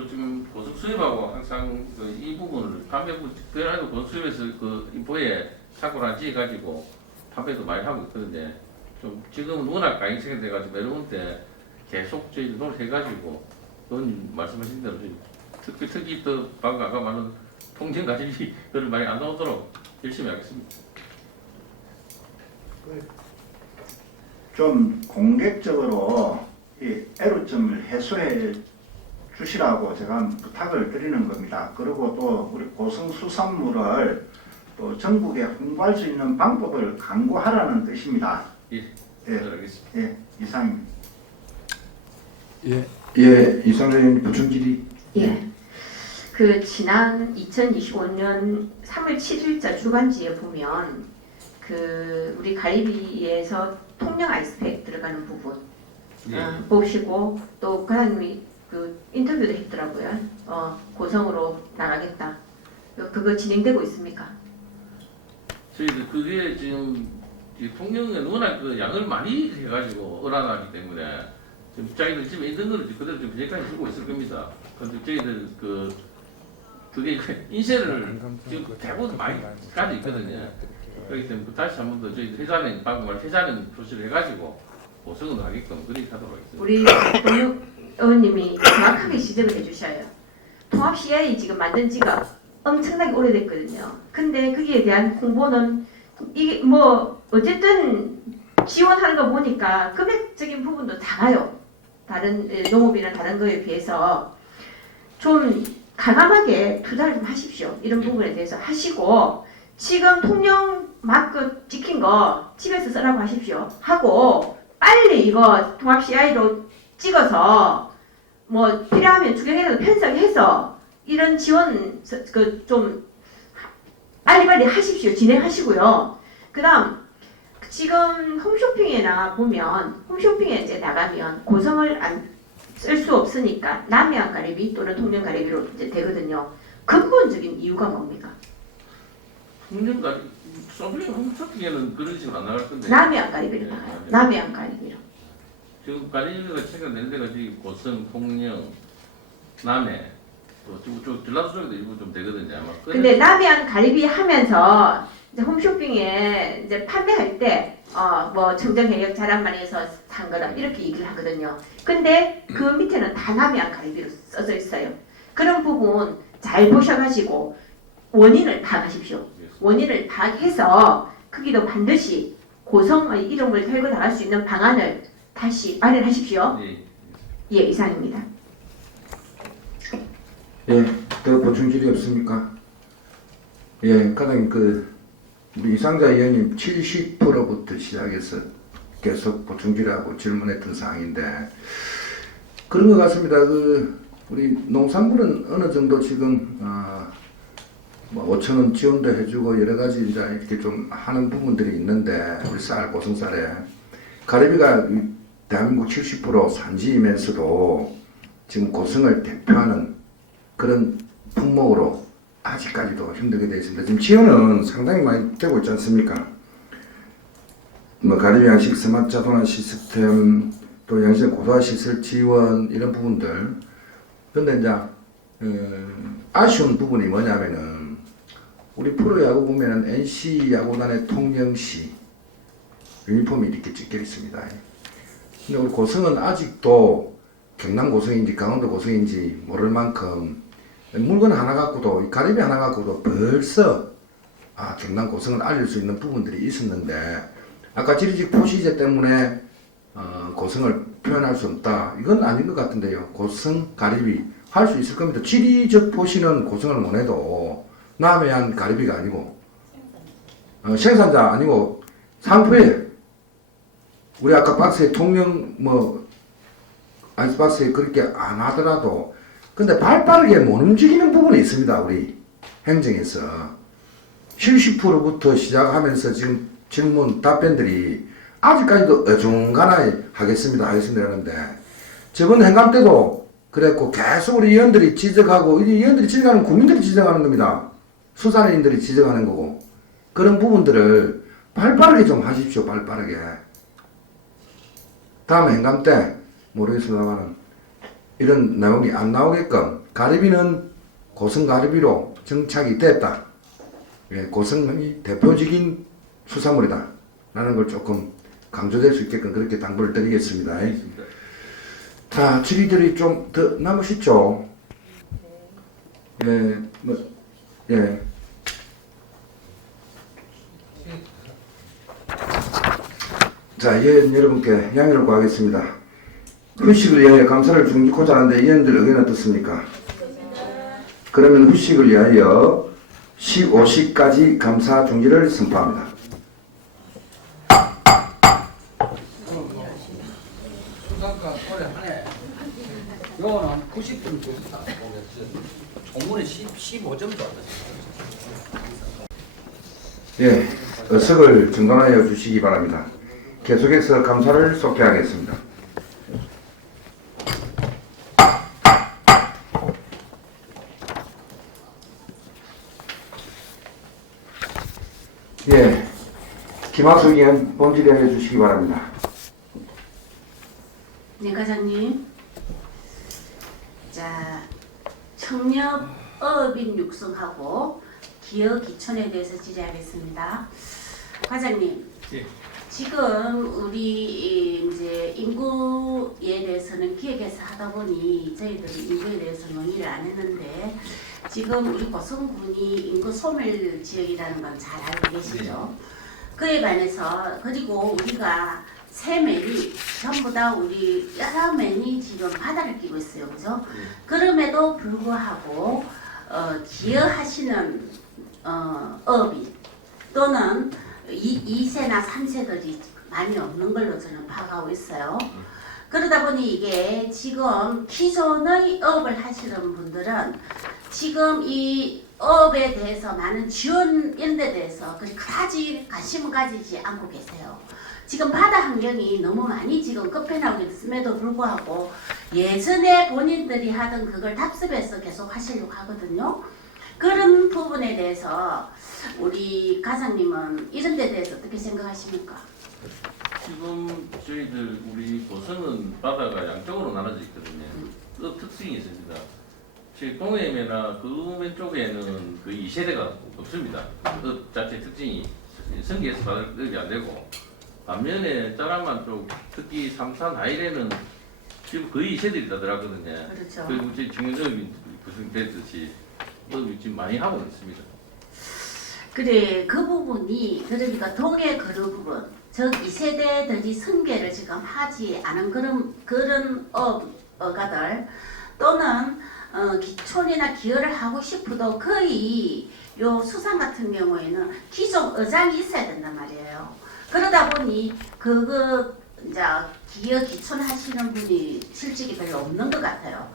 지금 고속 수입하고 항상 이 부분을 판매부 특별하게 고속 수입에서 그 인포에 착오를 안 지어가지고 판매도 많이 하고 있거든요. 좀 지금은 워낙 가행성이 돼가지고 어려운데 계속 저희들 노력해가지고 그건 말씀하신 대로 특히 또 방금 아까 말한 통증 가지비 그걸 많이 안 나오도록 열심히 하겠습니다. 좀 공격적으로 이 애로점을 해소해 주시라고 제가 부탁을 드리는 겁니다. 그리고 또 우리 고성수산물을 또 또 전국에 홍보할 수 있는 방법을 강구하라는 뜻입니다. 예. 예, 알겠습니다. 예, 이상입니다. 예, 이상준 부총질이. 예. 그 지난 2025년 3월 7일자 주간지에 보면 그 우리 가리비에서 통영 아이스팩 들어가는 부분 예. 보시고 또 과장님이 그 인터뷰도 했더라고요. 고성으로 나가겠다. 그거 진행되고 있습니까? 저희들 그게 지금 이 통영에 워낙 그 양을 많이 해가지고 어란하기 때문에 지금 자기들 집에 있는 거를 그대로 지금 여기까지 들고 있을 겁니다. 근데 저희들 그게 인쇄를 지금 대부분 많이 가지고 있거든요. 그렇기 때문에 다시 한 번 더 저희 회자는 방금 말 회자는 표시를 해가지고 보성을 하게끔 그렇게 하도록 하겠습니다. 우리 동료 의원님이 정확하게 지적을 해주셔요. 통합 CI 지금 만든 지가 엄청나게 오래됐거든요. 근데 거기에 대한 홍보는 이게 뭐 어쨌든 지원하는 거 보니까 금액적인 부분도 작아요. 다른 농업이나 다른 거에 비해서 좀 과감하게 투자를 좀 하십시오. 이런 부분에 대해서 하시고 지금 통영 마크 찍힌 거 집에서 쓰라고 하십시오. 하고 빨리 이거 통합 CI로 찍어서 뭐 필요하면 주경에서 편성해서 이런 지원 그 좀 빨리빨리 하십시오. 진행하시고요. 그다음 지금 홈쇼핑에나 보면 홈쇼핑에 이제 나가면 고성을 안 쓸 수 없으니까 남해안 가리비 또는 통영 가리비로 이제 되거든요. 근본적인 이유가 뭡니까? 통영가 쇼핑에는 그런 식으로 안 나갈 건데 남해안 가리비로 나가요. 남해안 가리비로. 지금 가리비가 최근 낸 데가 지금 고성, 통영, 남해 또 전라도 쪽에도 일부 좀 되거든요. 아마 근데 남해안 가리비 하면서 이제 홈쇼핑에 이제 판매할 때 뭐 청정해역 자란마리에서 산 거다 이렇게 얘기를 하거든요. 근데 그 밑에는 다 남해안 가리비로 써져 있어요. 그런 부분 잘 보셔가지고 원인을 파악하십시오. 원인을 파악해서 거기도 반드시 고성의 이름을 달고 나갈 수 있는 방안을 다시 마련하십시오. 예. 예, 이상입니다. 예, 더 보충질이 없습니까? 예, 과장님 우리 이상자 의원님 70%부터 시작해서 계속 보충질하고 질문했던 사항인데 그런 것 같습니다. 우리 농산물은 어느 정도 지금 뭐 5,000원 지원도 해주고 여러 가지 이제 이렇게 좀 하는 부분들이 있는데 우리 쌀 고성쌀에 가리비가 대한민국 70% 산지이면서도 지금 고성을 대표하는 그런 품목으로 아직까지도 힘들게 되어 있습니다. 지금 지원은 상당히 많이 되고 있지 않습니까? 뭐 가리비 양식 스마트 자동화 시스템 또 양식 고도화 시설 지원 이런 부분들. 근데 이제 아쉬운 부분이 뭐냐면은 우리 프로야구 보면은 NC 야구단의 통영시 유니폼이 이렇게 찍혀 있습니다. 근데 우리 고성은 아직도 경남 고성인지 강원도 고성인지 모를 만큼 물건 하나 갖고도 가리비 하나 갖고도 벌써 경남 고성을 알릴 수 있는 부분들이 있었는데 아까 지리적 표시제 때문에 고성을 표현할 수 없다 이건 아닌 것 같은데요. 고성 가리비 할 수 있을 겁니다. 지리적 표시는 고성을 못해도 남해안 가리비가 아니고 생산자 아니고 상표에 우리 아까 박스에 통영 뭐 아이스박스에 그렇게 안 하더라도 근데 발빠르게 못 움직이는 부분이 있습니다. 우리 행정에서 70%부터 시작하면서 지금 질문 답변들이 아직까지도 어중간하게 하겠습니다 하는데 저번 행감 때도 그랬고 계속 우리 의원들이 지적하고 이 의원들이 지적하는 국민들이 지적하는 겁니다. 수산인들이 지적하는 거고 그런 부분들을 발빠르게 좀 하십시오. 발빠르게 다음 행감 때 모르겠습니다만 이런 내용이 안 나오게끔 가리비는 고성 가리비로 정착이 됐다. 예, 고성이 대표적인 수산물이다. 라는 걸 조금 강조될 수 있게끔 그렇게 당부를 드리겠습니다. 알겠습니다. 자, 질의들이 좀 더 남으시죠? 예, 예. 자, 의원 여러분께 양해를 구하겠습니다. 후식을 위하여 감사를 중지코자 하는데 의원들 의견 어떻습니까? 그러면 후식을 위하여 15시까지 감사 중지를 선포합니다. 수사가 올해 한 해 요거는 90점 줬다. 총무는 15점 줬다. 예, 의석을 정돈하여 주시기 바랍니다. 계속해서 감사를 속개하겠습니다. 예, 김학수 의원 본질해 주시기 바랍니다. 네, 과장님. 자, 청렴어업인 육성하고 기업 기촌에 대해서 질의하겠습니다. 과장님, 예. 지금 우리 이제 인구에 대해서는 기획에서 하다 보니 저희들이 인구에 대해서 논의를 안 했는데 지금 우리 고성군이 인구 소멸 지역이라는 건 잘 알고 계시죠? 그에 반해서 그리고 우리가 새면이 전부 다 우리 여러 면이 지금 바다를 끼고 있어요, 그죠? 그럼에도 불구하고 기여하시는 업이 또는 2세나 3세들이 많이 없는 걸로 저는 파악하고 있어요. 그러다 보니 이게 지금 기존의 업을 하시는 분들은 지금 이 업에 대해서 많은 지원 이런 데 대해서 그다지 관심을 가지지 않고 계세요. 지금 바다 환경이 너무 많이 지금 급변하고 있음에도 불구하고 예전에 본인들이 하던 그걸 답습해서 계속 하시려고 하거든요. 그런 부분에 대해서 우리 과장님은 이런 데 대해서 어떻게 생각하십니까? 지금 저희들 우리 고성은 바다가 양쪽으로 나눠져 있거든요. 그 특징이 있습니다. 제 동해면이나 그 왼쪽에는 그 2세대가 없습니다. 그 자체 특징이 성기에서 바닥이 안 되고 반면에 짜라만 쪽 특히 삼산 하이레는 지금 거의 2세대들이 다 들어가거든요. 그렇죠. 그리고 제 중요점이 구성됐듯이 지금 많이 하고 있습니다. 그래, 그 부분이 그러니까 동해 그 부분 즉 2세대들이 승계를 지금 하지 않은 그런 어가들 또는 기촌이나 기여를 하고 싶어도 거의 요 수산 같은 경우에는 기존 의장이 있어야 된단 말이에요. 그러다 보니 그거 이제 기여 기촌 하시는 분이 실직이 별로 없는 것 같아요.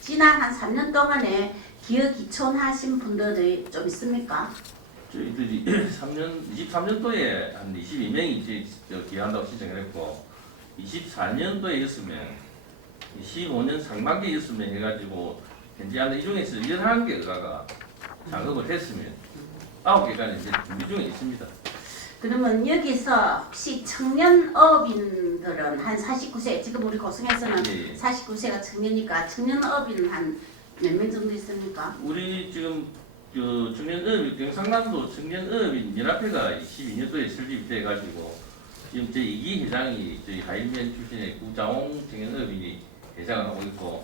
지난 한 3년 동안에 기여 기촌 하신 분들이 좀 있습니까? 저희들이 23년도에 한 22명이 이제 기여한다고 신청을 했고 24년도에 6명, 25년 상반기에 6명 해가지고 현재 한 이 중에서 11개가 작업을 했으면 9개가 이제 준비 중에 있습니다. 그러면 여기서 혹시 청년업인들은 한 49세, 지금 우리 고성에서는 예. 49세가 청년이니까 청년업인은 한 몇 명 정도 있습니까? 우리 지금 그 청년의업 경상남도 청년의업인 연합회가 12년도에 설립돼가지고 지금 제 2기 회장이 저희 하일면 출신의 구자홍 청년의업인이 회장을 하고 있고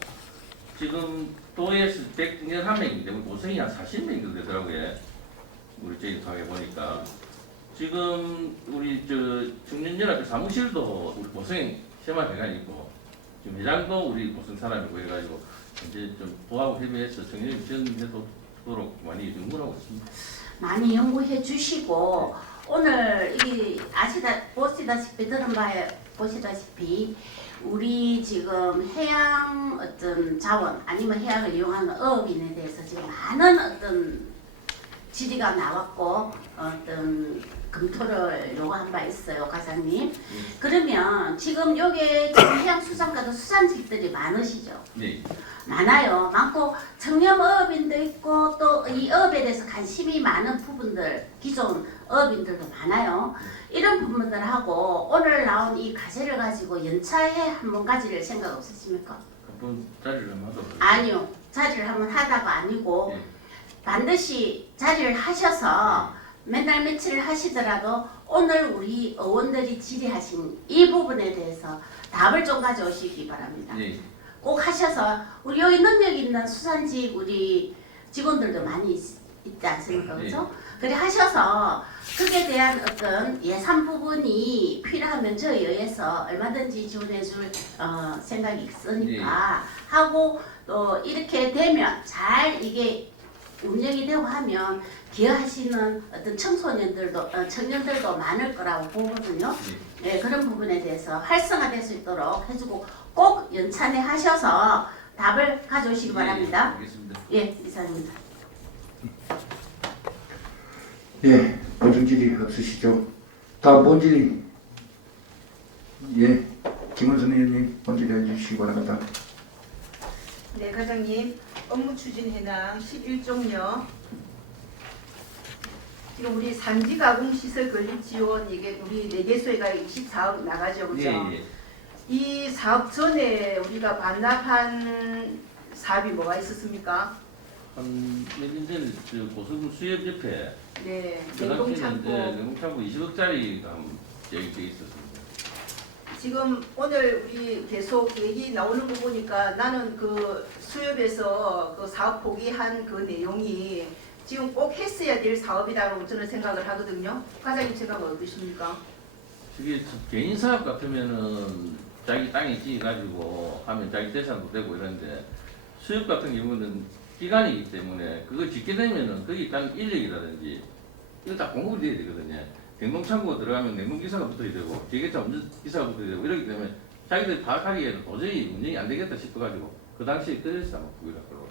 지금 도에서 111명인데 고성이 한 40명 정도 되더라고요. 우리 저희 통해 보니까 지금 우리 저 청년연합회 사무실도 우리 고성에 세마회관이 있고 지금 회장도 우리 고성 사람이고 해가지고 이제 좀 도하고 협의해서 청년 지원해도록 많이 연구하고 있습니다. 많이 연구해 주시고 오늘 이 보시다시피 우리 지금 해양 어떤 자원 아니면 해양을 이용하는 어업인에 대해서 지금 많은 어떤 질의가 나왔고 어떤 검토를 요구한 바 있어요, 과장님. 그러면 지금 여기에 지금 해양수산과도 수산직들이 많으시죠? 네. 많아요. 많고 청렴어업인도 있고 또 이 어업에 대해서 관심이 많은 부분들 기존 어업인들도 많아요. 이런 부분들하고 오늘 나온 이 과제를 가지고 연차에 한번 가질 생각 없으십니까? 한번 자리를 한번 하도록. 아니요. 자리를 한번 하다가 아니고 네. 반드시 자리를 하셔서 맨날 며칠을 하시더라도 오늘 우리 의원들이 질의하신 이 부분에 대해서 답을 좀 가져오시기 바랍니다. 네. 꼭 하셔서 우리 여기 능력 있는 수산직 우리 직원들도 많이 있지 않습니까? 그렇죠? 그래 하셔서 그에 대한 어떤 예산 부분이 필요하면 저희 의회에서 얼마든지 지원해 줄 생각이 있으니까 하고 또 이렇게 되면 잘 이게 운영이 되고 하면 기여하시는 어떤 청소년들도 청년들도 많을 거라고 보거든요. 예, 그런 부분에 대해서 활성화될 수 있도록 해주고 꼭 연찬회 하셔서 답을 가져오시기 바랍니다. 알겠습니다. 예, 이상입니다. 예, 보증질이 없으시죠? 다음 본질이 예, 김원순 의원님 본질해 주시기 바랍니다. 네, 과장님. 업무 추진 해당 11종요. 지금 우리 산지 가공 시설 건립 지원 이게 우리 4개소에가 24억 나가죠, 그죠? 예. 이 사업 전에 우리가 반납한 사업이 뭐가 있었습니까? 한몇년 전에 고수금 수협 옆에 네, 그 당시에는 냉동창고. 냉동창고 20억짜리가 계획되어 있었습니다. 지금 오늘 우리 계속 얘기 나오는 거 보니까 나는 그 수협에서 그 사업 포기한 그 내용이 지금 꼭 했어야 될 사업이라고 저는 생각을 하거든요. 과장님 생각은 어떠십니까? 그게 개인 사업 같으면은 자기 땅에 지어가지고 하면 자기 재산도 되고 이런데 수협 같은 경우는 기간이기 때문에 그걸 짓게 되면은 거기 땅 인력이라든지 이거 다 공급이 돼야 되거든요. 냉동창고가 들어가면 냉동기사가 붙어야 되고 기계차 운전기사가 붙어야 되고 이러기 때문에 자기들이 파악하기에는 도저히 운영이 안 되겠다 싶어가지고 그 당시에 그래서 아마 구비를 하더라고요.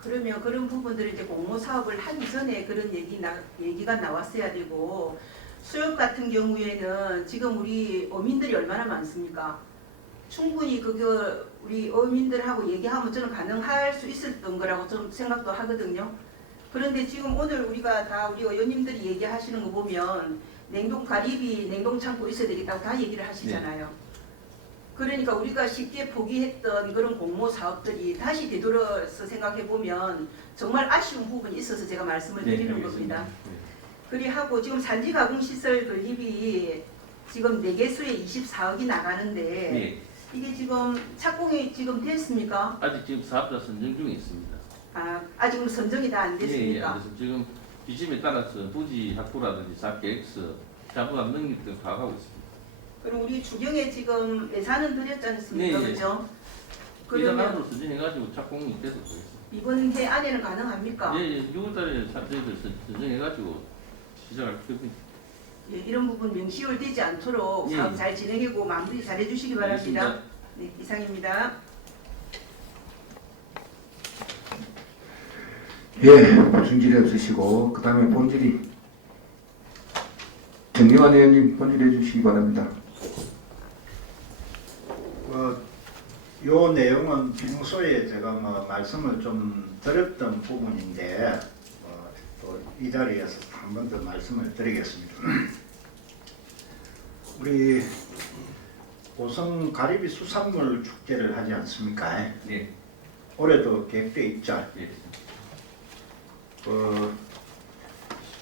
그러면 그런 부분들을 이제 공모 사업을 하기 전에 그런 얘기가 나왔어야 되고 수협 같은 경우에는 지금 우리 어민들이 얼마나 많습니까? 충분히 그거 우리 어민들하고 얘기하면 저는 가능할 수 있었던 거라고 좀 생각도 하거든요. 그런데 지금 오늘 우리가 다 우리 의원님들이 얘기하시는 거 보면 냉동 가리비, 냉동 창고 있어야 되겠다고 다 얘기를 하시잖아요. 그러니까 우리가 쉽게 포기했던 그런 공모 사업들이 다시 되돌아서 생각해 보면 정말 아쉬운 부분이 있어서 제가 말씀을 드리는 겁니다. 그리하고 지금 산지 가공 시설 건립이 지금 4개소에 24억이 나가는데 네. 이게 지금 착공이 지금 됐습니까? 아직 지금 사업자 선정 중에 있습니다. 아직은 선정이 다 안 됐습니까? 그래서 지금 비심에 따라서 부지 확보라든지 사업 계획서, 자부담 능력 등 파악하고 있습니다. 그럼 우리 주경에 지금 예산은 드렸지 않습니까? 네, 예. 그죠? 이전 그러면 안으로 수준해가지고 착공이 돼도 되겠습니다. 이번 해 안에는 가능합니까? 예, 6월달에 저희들 선정해가지고 시작할 겁니다. 예, 이런 부분 명시효되지 않도록 예. 사업 잘 진행하고 마무리 잘 해주시기 바랍니다. 알겠습니다. 네, 이상입니다. 예, 보증질이 없으시고 그 다음에 본질이 정리환 의원님 본질해 주시기 바랍니다. 요 내용은 평소에 제가 뭐 말씀을 좀 드렸던 부분인데 또 이 자리에서 한 번 더 말씀을 드리겠습니다. 우리 고성 가리비 수산물 축제를 하지 않습니까? 네. 올해도 계획돼 있죠. 예.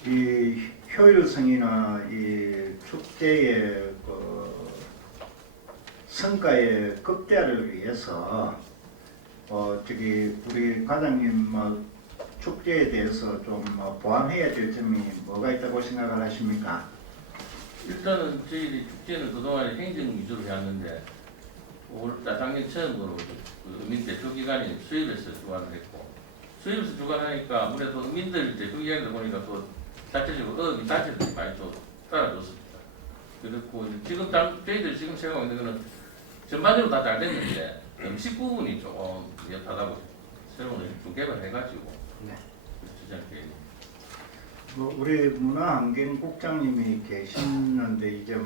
이 효율성이나 이 축제의 성과의 극대화를 위해서 우리 과장님 축제에 대해서 좀 보완해야 될 점이 뭐가 있다고 생각을 하십니까? 일단은 저희들이 축제는 그동안 행정 위주로 해왔는데 올 작년 처음으로 그 어민 대표기관이 수협에서 주관을 했고 수협에서 주관하니까 아무래도 어민들 대표기관이다 보니까 또 자체적으로 어민 단체들이 많이 또 따라줬습니다. 그렇고 지금 저희들 지금 생각하고 있는 거는 전반적으로 다 잘 됐는데 음식 부분이 조금 미흡하다고 새로운 좀 개발해가지고 네. 시작해. 우리 문화환경국장님이 계시는데 이제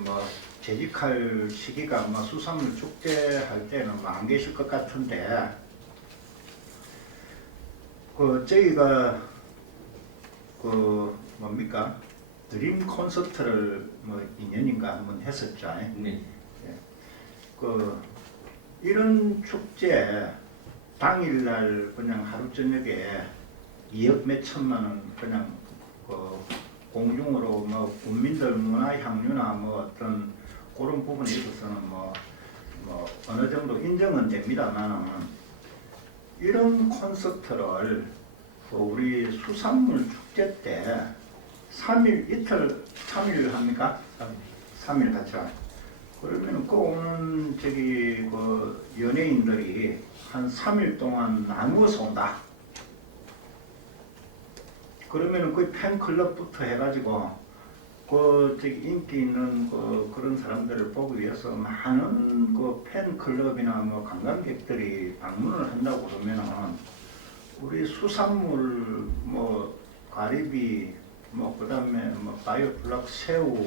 재직할 시기가 수산물 축제 할 때는 안 계실 것 같은데 저희가 뭡니까 드림 콘서트를 2년인가 한번 했었죠. 네. 이런 축제 당일날 그냥 하루 저녁에 2억 몇 천만 원 그냥 공중으로 국민들 문화 향유나 어떤 그런 부분에 있어서는 어느 정도 인정은 됩니다만 이런 콘서트를 우리 수산물 축제 때 3일 이틀 3일 합니까? 3일 하죠. 그러면 오는 연예인들이 한 3일 동안 나누어서 온다. 그러면은 그 팬클럽부터 해가지고 그 저기 인기 있는 그런 사람들을 보기 위해서 많은 그 팬클럽이나 뭐 관광객들이 방문을 한다고 그러면은 우리 수산물 뭐 가리비 뭐 그다음에 뭐 바이오블락 새우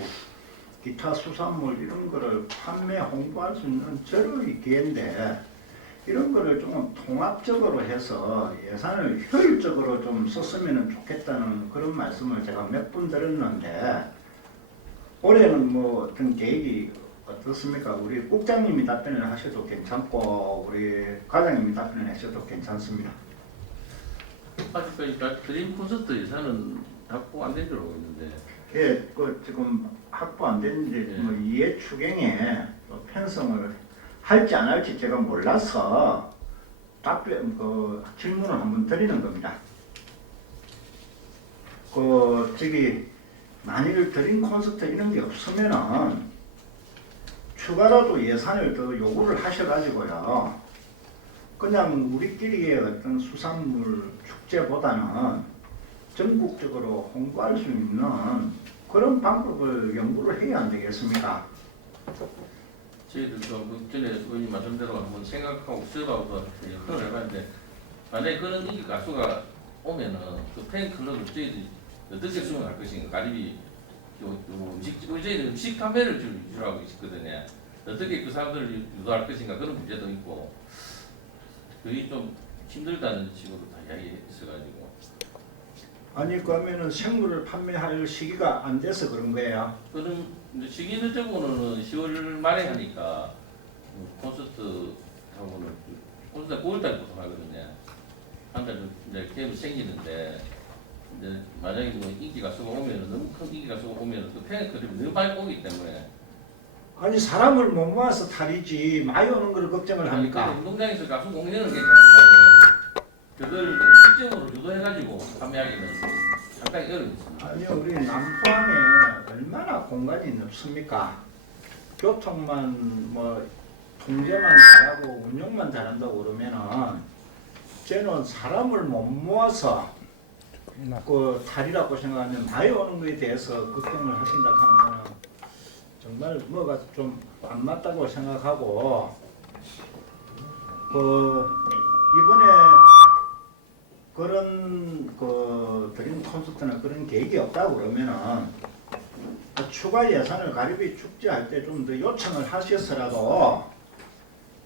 기타 수산물 이런 거를 판매 홍보할 수 있는 절호의 기회인데 이런 거를 좀 통합적으로 해서 예산을 효율적으로 좀 썼으면 좋겠다는 그런 말씀을 제가 몇 번 드렸는데 올해는 뭐 어떤 계획이 어떻습니까? 우리 국장님이 답변을 하셔도 괜찮고 우리 과장님이 답변을 하셔도 괜찮습니다. 아직까지 드림 콘서트 예산은 확보 안 된 줄 알고 있는데 예, 그 지금 확보 안 됐는데 뭐 이해 추경에 편성을 할지 안 할지 제가 몰라서 답변 질문을 한번 드리는 겁니다. 저기 만일 드림 콘서트 이런 게 없으면은 추가로도 예산을 더 요구를 하셔가지고요. 그냥 우리끼리의 어떤 수산물 축제보다는 전국적으로 홍보할 수 있는 그런 방법을 연구를 해야 안 되겠습니까? 저희들 좀 전에 의원님 말씀대로 한번 생각하고 수업하고서 연구를 해봤는데 만약에 그런 인기 가수가 오면은 그 팬클럽을 저희들이 어떻게 수용할 것인가 가리비 음식 저희는 음식 판매를 좀 위주로 하고 있거든요. 어떻게 그 사람들을 유도할 것인가 그런 문제도 있고 그게 좀 힘들다는 식으로 다 이야기했어가지고 아니 그러면은 생물을 판매할 시기가 안 돼서 그런 거예요. 그런 시기는 적어는 10월 말에 하니까 콘서트하고는 콘서트 9월달에 보통 하거든요. 한 달 이제 계획이 생기는데 이제 만약에 뭐 인기 가수가 오면은 너무 큰 인기 가수가 오면은 그 팬클럽이 너무 많이 오기 때문에 아니 사람을 못 모아서 탈이지 많이 오는 걸 걱정을 합니까? 운동장에서 가수 공연을 괜찮지만 그걸 실제로 유도해가지고 판매하기는 상당히 어렵습니다. 아니요, 우리 남포항에 얼마나 공간이 넓습니까? 교통만 뭐 통제만 잘하고 운영만 잘한다고 그러면은 쟤는 사람을 못 모아서 그 탈이라고 생각하면 많이 오는 거에 대해서 걱정을 하신다 하는 거는 정말 뭐가 좀 안 맞다고 생각하고 이번에 그런 드림 콘서트나 그런 계획이 없다고 그러면은 추가 예산을 가리비 축제할 때 좀 더 요청을 하셔서라도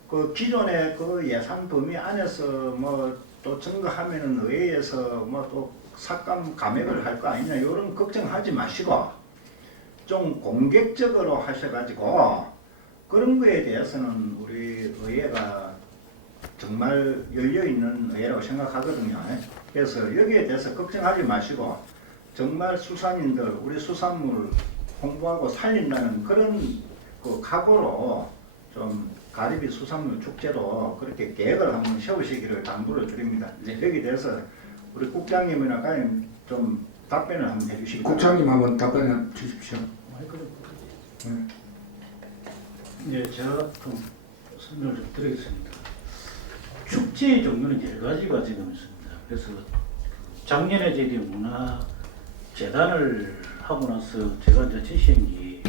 그 기존의 그 예산 범위 안에서 뭐 또 증가하면은 의회에서 뭐 또 삭감 감액을 할 거 아니냐 이런 걱정하지 마시고 좀 공격적으로 하셔가지고 그런 거에 대해서는 우리 의회가 정말 열려있는 의회라고 생각하거든요. 그래서 여기에 대해서 걱정하지 마시고 정말 수산인들 우리 수산물 홍보하고 살린다는 그런 그 각오로 좀 가리비 수산물 축제도 그렇게 계획을 한번 세우시기를 당부를 드립니다. 여기에 대해서 우리 국장님이나 과장님 좀 답변을 한번 해주시기 바랍니다. 국장님 한번 답변해 주십시오. 네, 제가 좀 설명을 좀 드리겠습니다. 축제의 종류는 여러 가지가 지금 있습니다. 그래서 작년에 저희 문화재단을 하고 나서 제가 이제 제시한 게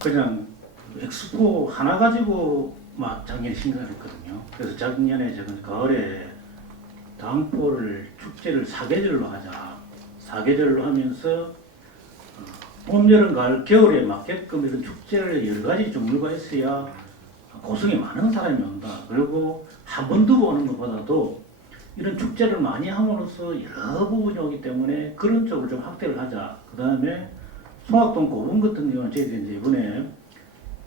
그냥 엑스포 하나 가지고 막 작년에 신청했거든요. 그래서 작년에 제가 가을에 당포를 축제를 4계절로 하자. 4계절로 하면서 봄, 여름, 가을, 겨울에 맞게끔 이런 축제를 여러 가지 종류가 있어야 고성에 많은 사람이 온다. 그리고 한 번 두고 오는 것보다도 이런 축제를 많이 함으로써 여러 부분이 오기 때문에 그런 쪽으로 좀 확대를 하자. 그 다음에 송악동 고분 같은 경우는 저희들이 이제 이번에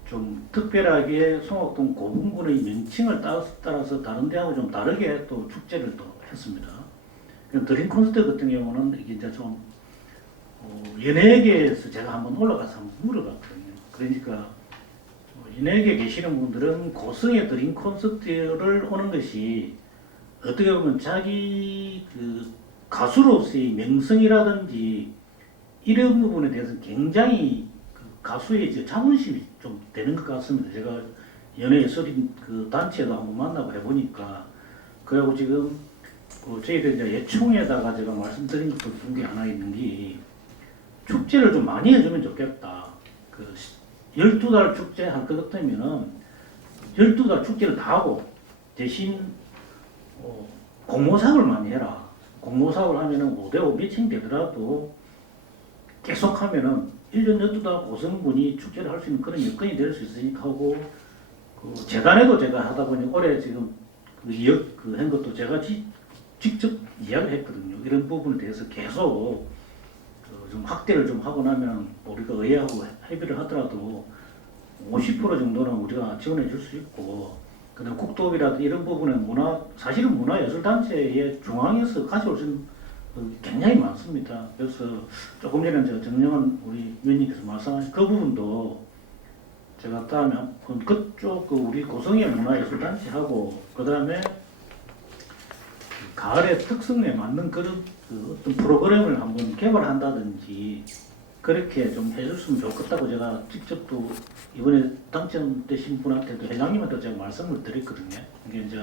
좀 특별하게 송악동 고분군의 명칭을 따라서 다른 데하고 좀 다르게 또 축제를 또 했습니다. 드림 콘서트 같은 경우는 이게 이제 좀 연예계에서 제가 한번 올라가서 한번 물어봤거든요. 그러니까 연예계에 계시는 분들은 고성의 드림 콘서트를 오는 것이 어떻게 보면 자기 그 가수로서의 명성이라든지 이런 부분에 대해서 굉장히 그 가수의 이제 자존심이 좀 되는 것 같습니다. 제가 연예예술인 그 단체도 한번 만나고 해보니까 그리고 지금 저희들 이제 예총에다가 제가 말씀드린 것 중에 하나 있는 게 축제를 좀 많이 해주면 좋겠다. 12달 축제 할 것 같으면은 12달 축제를 다 하고 대신 공모사업을 많이 해라. 공모사업을 하면은 5대5 매칭 되더라도 계속 하면은 1년 12달 고성군이 축제를 할 수 있는 그런 여건이 될 수 있으니까 하고 재단에도 제가 하다 보니 올해 지금 한 것도 제가 직접 이야기를 했거든요. 이런 부분에 대해서 계속 좀 확대를 좀 하고 나면 우리가 의회하고 협의를 하더라도 50% 정도는 우리가 지원해 줄 수 있고, 그다음 국도비라든지 이런 부분은 사실은 문화예술단체의 중앙에서 가져올 수 있는 굉장히 많습니다. 그래서 조금 전에 정영원 우리 위원님께서 말씀하신 그 부분도 제가 다음에 그쪽 우리 고성의 문화예술단체하고 그다음에 가을의 특성에 맞는 그런 어떤 프로그램을 한번 개발한다든지 그렇게 좀 해줬으면 좋겠다고 제가 직접 또 이번에 당첨되신 분한테도 회장님한테 제가 말씀을 드렸거든요. 이게 이제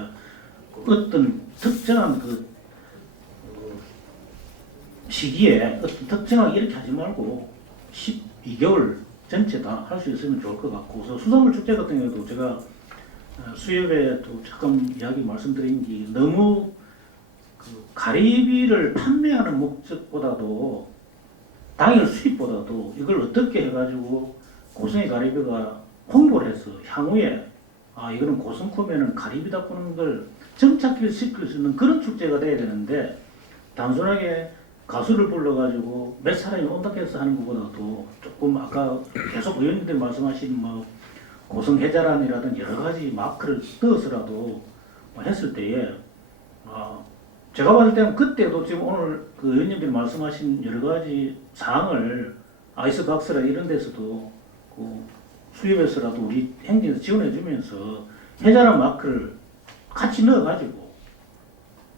어떤 특정한 시기에 어떤 특정하게 이렇게 하지 말고 12개월 전체 다 할 수 있으면 좋을 것 같고, 그래서 수산물 축제 같은 경우도 제가 수협에도 잠깐 이야기 말씀드린 게 너무 가리비를 판매하는 목적보다도 당일 수입보다도 이걸 어떻게 해가지고 고성의 가리비가 홍보를 해서 향후에 이거는 고성코면은 가리비다 보는 걸 정착을 시킬 수 있는 그런 축제가 돼야 되는데, 단순하게 가수를 불러가지고 몇 사람이 온다고 해서 하는 것보다도 조금 아까 계속 의원님들 말씀하신 고성해자란이라든 여러 가지 마크를 넣어서라도 했을 때에 제가 봤을 때는 그때도 지금 오늘 의원님들이 말씀하신 여러 가지 사항을 아이스박스라 이런 데서도 수입에서라도 우리 행정에서 지원해 주면서 해자란 마크를 같이 넣어가지고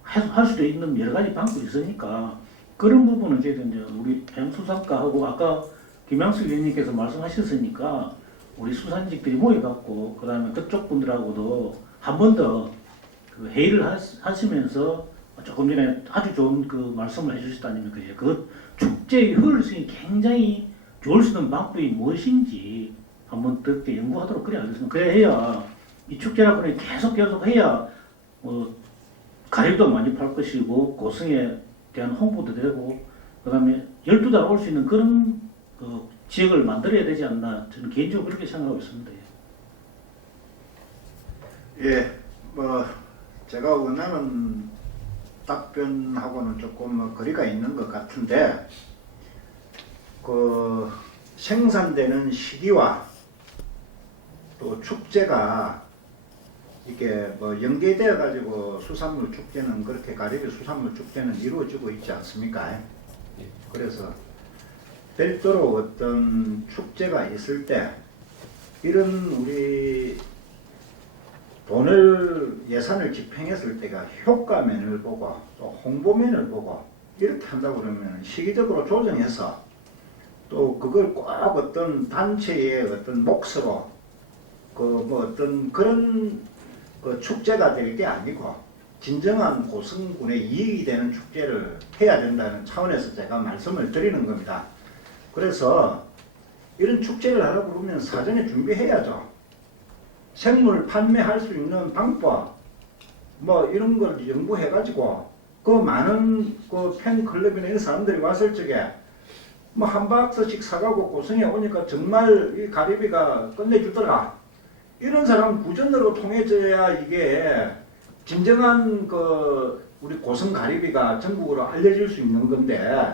할 수도 있는 여러 가지 방법이 있으니까 그런 부분은 이제 우리 해양수산과하고 아까 김양수 위원님께서 말씀하셨으니까 우리 수산직들이 모여갖고 그 다음에 그쪽 분들하고도 한 번 더 회의를 하시면서 조금 전에 아주 좋은 말씀을 해주셨다 아닙니까? 그 축제의 효율성이 굉장히 좋을 수 있는 방법이 무엇인지 한번 그렇게 연구하도록 그래 알겠습니다. 그래야 해야 이 축제라고 계속 해야 가리비도 많이 팔 것이고 고성에 대한 홍보도 되고 그다음에 12달 올 수 있는 그런 지역을 만들어야 되지 않나 저는 개인적으로 그렇게 생각하고 있습니다. 예, 제가 원하는 답변하고는 조금 거리가 있는 것 같은데 생산되는 시기와 또 축제가 이게 연계되어 가지고 수산물 축제는 그렇게 가리비 수산물 축제는 이루어지고 있지 않습니까? 그래서 별도로 어떤 축제가 있을 때 이런 우리 예산을 집행했을 때가 효과면을 보고 또 홍보면을 보고 이렇게 한다고 그러면 시기적으로 조정해서 또 그걸 꼭 어떤 단체의 어떤 몫으로 어떤 그런 축제가 될 게 아니고 진정한 고성군의 이익이 되는 축제를 해야 된다는 차원에서 제가 말씀을 드리는 겁니다. 그래서 이런 축제를 하라고 그러면 사전에 준비해야죠. 생물 판매할 수 있는 방법 이런 걸 연구해가지고 많은 팬클럽이나 이런 사람들이 왔을 적에 한 박스씩 사가고 고성에 오니까 정말 이 가리비가 끝내주더라. 이런 사람 구전으로 통해져야 이게 진정한 우리 고성 가리비가 전국으로 알려질 수 있는 건데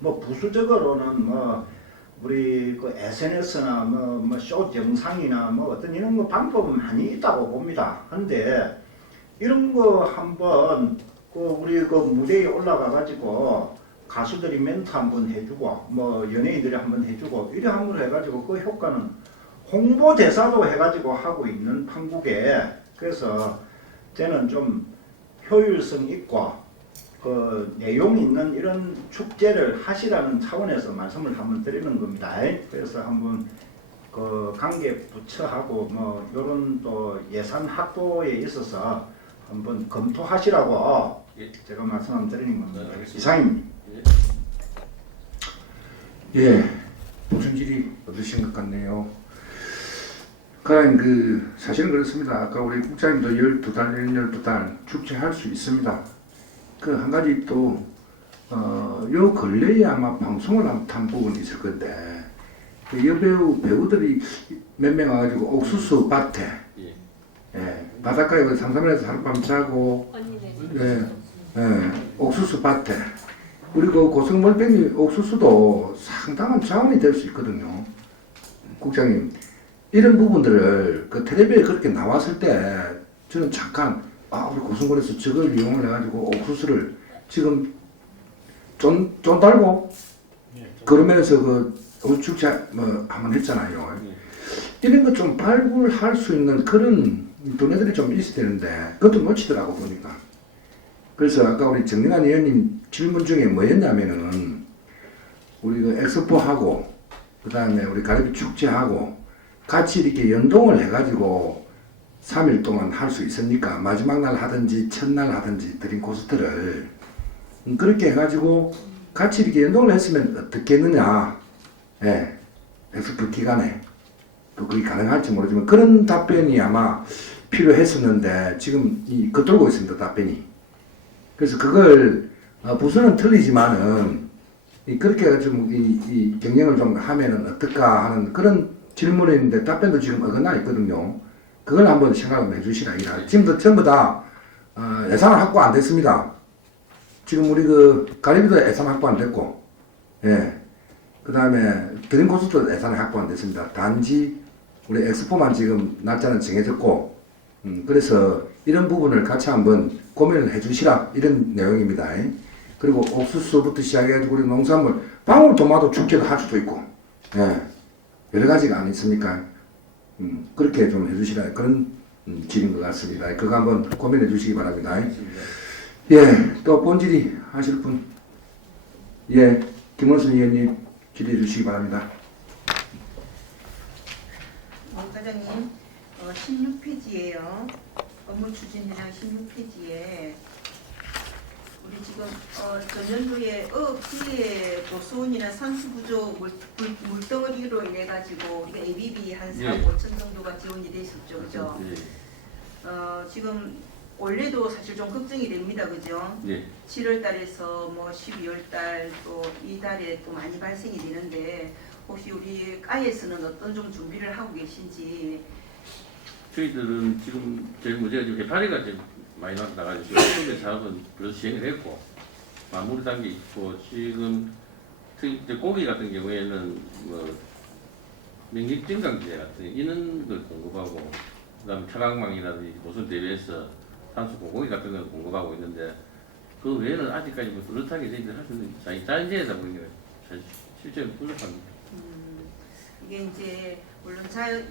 부수적으로는 우리 SNS나 쇼 영상이나 어떤 이런 방법은 많이 있다고 봅니다. 근데 이런 거 한번 우리 무대에 올라가 가지고 가수들이 멘트 한번 해주고 연예인들이 한번 해주고 이래 함으로 해가지고 그 효과는 홍보대사도 해가지고 하고 있는 판국에, 그래서 저는 좀 효율성 있고 내용 있는 이런 축제를 하시라는 차원에서 말씀을 한번 드리는 겁니다. 그래서 한번 관계 부처하고 이런 또 예산 확보에 있어서 한번 검토하시라고 예. 제가 말씀 한번 드리는 겁니다. 네, 알겠습니다. 이상입니다. 예, 보충질이 얻으신 것 같네요. 그러니까 사실은 그렇습니다. 아까 우리 국장님도 12달, 12달 축제할 수 있습니다. 그 한 가지 또 요 근래에 아마 방송을 한번 부분이 있을 건데 그 여배우 배우들이 몇 명 와가지고 옥수수 밭에 예. 예, 바닷가에 3~4일에서 하룻밤 자고 예, 예, 옥수수 밭에 그리고 고성몰뱅이 옥수수도 상당한 자원이 될 수 있거든요. 국장님 이런 부분들을 그 텔레비에 그렇게 나왔을 때 저는 잠깐 우리 고성군에서 저걸 이용을 해가지고 옥수수를 지금 쫀 달고 그러면서 그 축제 뭐 한번 했잖아요. 이런 거 좀 발굴할 수 있는 그런 두뇌들이 좀 있어야 되는데 그것도 놓치더라고 보니까. 그래서 아까 우리 정lin환 의원님 질문 중에 뭐였냐면은 우리 그 엑스포하고 그 다음에 우리 가리비 축제하고 같이 이렇게 연동을 해가지고 3일 동안 할 수 있습니까? 마지막 날 하든지 첫날 하든지 드림 콘서트를 그렇게 해가지고 같이 이렇게 연동을 했으면 어떻겠느냐. 예, 엑스포 기간에 또 그게 가능할지 모르지만 그런 답변이 아마 필요했었는데 지금 겉돌고 있습니다. 답변이. 그래서 그걸 부서는 틀리지만은 그렇게 해가지고 이 경영을 좀 하면은 어떨까 하는 그런 질문인데 답변도 지금 어긋나 있거든요. 그걸 한번 생각을 해주시라. 지금도 전부 다 예산을 확보 안 됐습니다. 지금 우리 그 가리비도 예산 확보 안 됐고, 예. 그 다음에 드림 콘서트도 예산이 확보 안 됐습니다. 단지 우리 엑스포만 지금 날짜는 정해졌고, 그래서 이런 부분을 같이 한번 고민을 해주시라 이런 내용입니다. 그리고 옥수수부터 시작해가지고 우리 농산물 방울토마토 축제를 할 수도 있고, 예. 여러 가지가 안 있습니까? 그렇게 좀 해주시라 그런 질인 것 같습니다. 그거 한번 고민해 주시기 바랍니다. 예, 또 본질의 하실 분, 예, 김원순 의원님 질의해 주시기 바랍니다. 과장님, 16페이지에요. 업무 추진이랑 16페이지에 우리 지금 전년도에 어업기의 보수원이나 산수 부족 물덩어리로 인해 가지고 우리가 ABB 한 4, 예. 5천 정도가 지원이 돼 있었죠, 그죠? 예. 지금 올해도 사실 좀 걱정이 됩니다, 그죠? 예. 7월 달에서 뭐 12월 달 또 이달에 또 많이 발생이 되는데 혹시 우리 까에서는 어떤 좀 준비를 하고 계신지. 저희들은 지금 제일 문제가 지금 해파리가 지금 많이 나가지고 수배 사업은 벌써 시행을 했고 마무리 단계 있고 지금 특히 이제 고기 같은 경우에는 뭐 명립증강제 같은 이런 걸 공급하고 그다음에 차광망이라든지 보선 대비해서 산수 고고기 같은 걸 공급하고 있는데 그 외에는 아직까지 뭐 뚜렷하게 저희들 할 수 있는 자연재해다 보니까 실제로 부족합니다. 이게 이제 물론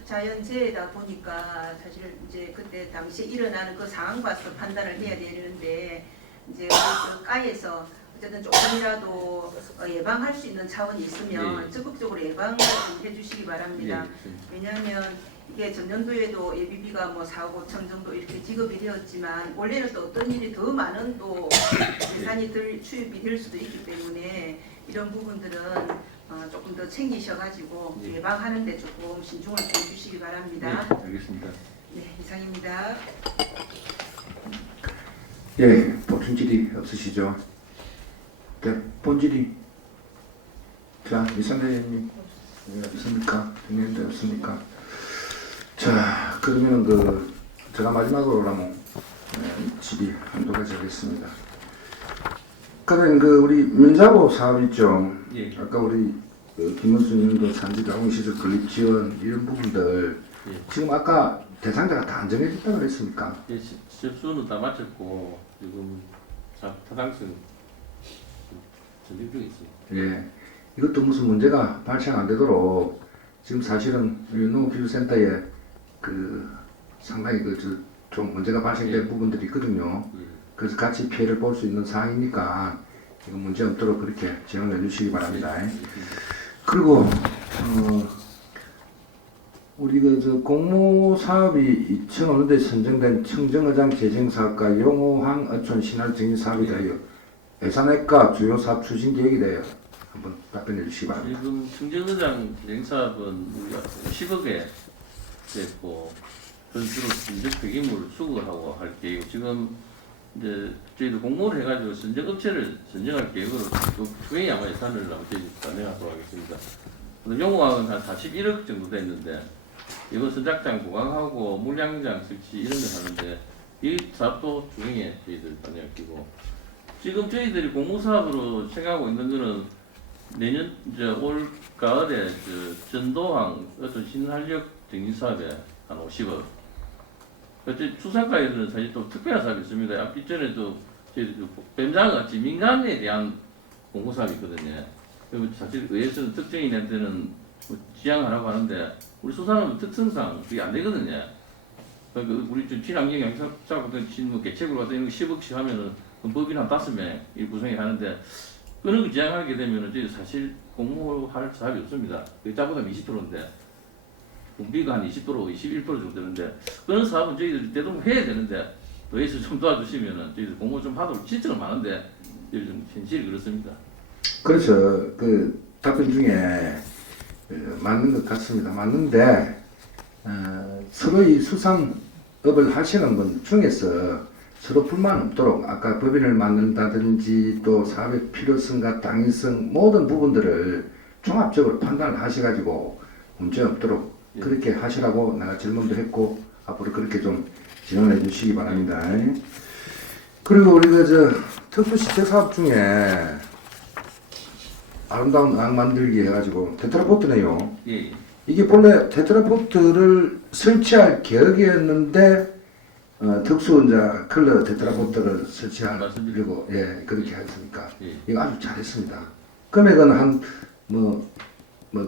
자연재해다 보니까 사실 이제 그때 당시에 일어나는 그 상황 봐서 판단을 해야 되는데 이제 그 까에서 어쨌든 조금이라도 예방할 수 있는 차원이 있으면 네. 적극적으로 예방을 좀 해주시기 바랍니다. 왜냐하면 이게 전년도에도 ABB가 뭐 4, 5천 정도 이렇게 지급이 되었지만 원래는 또 어떤 일이 더 많은 또 예산이 추입이 될 수도 있기 때문에 이런 부분들은 조금 더 챙기셔가지고 네. 예방하는 데 조금 신중을 좀 주시기 바랍니다. 네, 알겠습니다. 네, 이상입니다. 예, 보충질의 없으시죠? 네, 본질의. 자, 이상대 의원님 없습니까? 정리인데 없습니까? 자, 그러면은 제가 마지막으로 그러면 질의 1~2가지 하겠습니다. 그러면 우리 면자고 사업 있죠? 예. 아까 우리 김문수 의원도 산지 가공시설 건립 지원 이런 부분들 예. 지금 아까 대상자가 다 안 정해졌다고 그랬습니까? 예, 접수는 다 마쳤고 지금 타당성 전쟁 중에 있습니다. 예. 이것도 무슨 문제가 발생 안 되도록 지금 사실은 농업기술센터에 상당히 좀 문제가 발생된 예. 부분들이 있거든요. 예. 그래서 같이 피해를 볼 수 있는 사항이니까 이거 문제 없도록 그렇게 지원해 주시기 바랍니다. 그리고 우리 저 공모 사업이 2005년도에 선정된 청정어장 재생사업과 용호항 어촌 신할 증진 사업에 대하여 예산액과 주요 사업 추진 계획에 대하여 한번 답변해 주시기 바랍니다. 지금 청정어장 재생사업은 우리가 10억에 됐고 전수로 인적 폐기물을 수거하고 할 계획. 지금 이제 저희도 공모를 해가지고 선정업체를 선정할 계획으로 추후에 아마 예산을 저희 반영하도록 하겠습니다. 용호항은 한 41억 정도 됐는데 이거 선착장 보강하고 물량장 설치 이런 걸 하는데 이 사업도 중에 저희들 반영하고 지금 저희들이 공모사업으로 생각하고 있는 거는 내년 이제 올 가을에 전도항 어떤 신한력 정진 사업에 한 50억. 수산가에는 사실 또 특별한 사업이 있습니다. 앞 이전에도 저희들 뱀장같이 민간에 대한 공모사업이 있거든요. 그리고 사실 의회에서는 특정인한테는 뭐 지향하라고 하는데 우리 수산업은 특성상 그게 안 되거든요. 그러니까 우리 좀 친환경 양식사업부터 뭐 개체구로 갖다 이런 거 10억씩 하면은 법인 한 5명 이 구성이 하는데 그런 거 지향하게 되면은 저희 사실 공모할 사업이 없습니다. 그 짜보다 20%인데 분비가 한 20% 21% 정도 되는데 그런 사업은 저희들이 되도록 해야 되는데 의회에서 좀 도와주시면은 저희들 공모 좀 하도록 진짜로 많은데 저희 좀 현실이 그렇습니다. 그렇죠. 그 답변 중에 맞는 것 같습니다. 맞는데 서로 이 수산업을 하시는 분 중에서 서로 불만 없도록 아까 법인을 만든다든지 또 사업의 필요성과 당위성 모든 부분들을 종합적으로 판단을 하셔가지고 문제 없도록 그렇게 하시라고 내가 질문도 했고 앞으로 그렇게 좀 진행해 주시기 바랍니다. 그리고 우리가 저 특수시체 사업 중에 아름다운 악 만들기 해가지고 테트라포트네요. 예. 이게 본래 테트라포트를 설치할 계획이었는데 특수 이제 컬러 테트라포트를 설치하려고 그렇게 했으니까 예. 이거 아주 잘했습니다. 금액은 한 뭐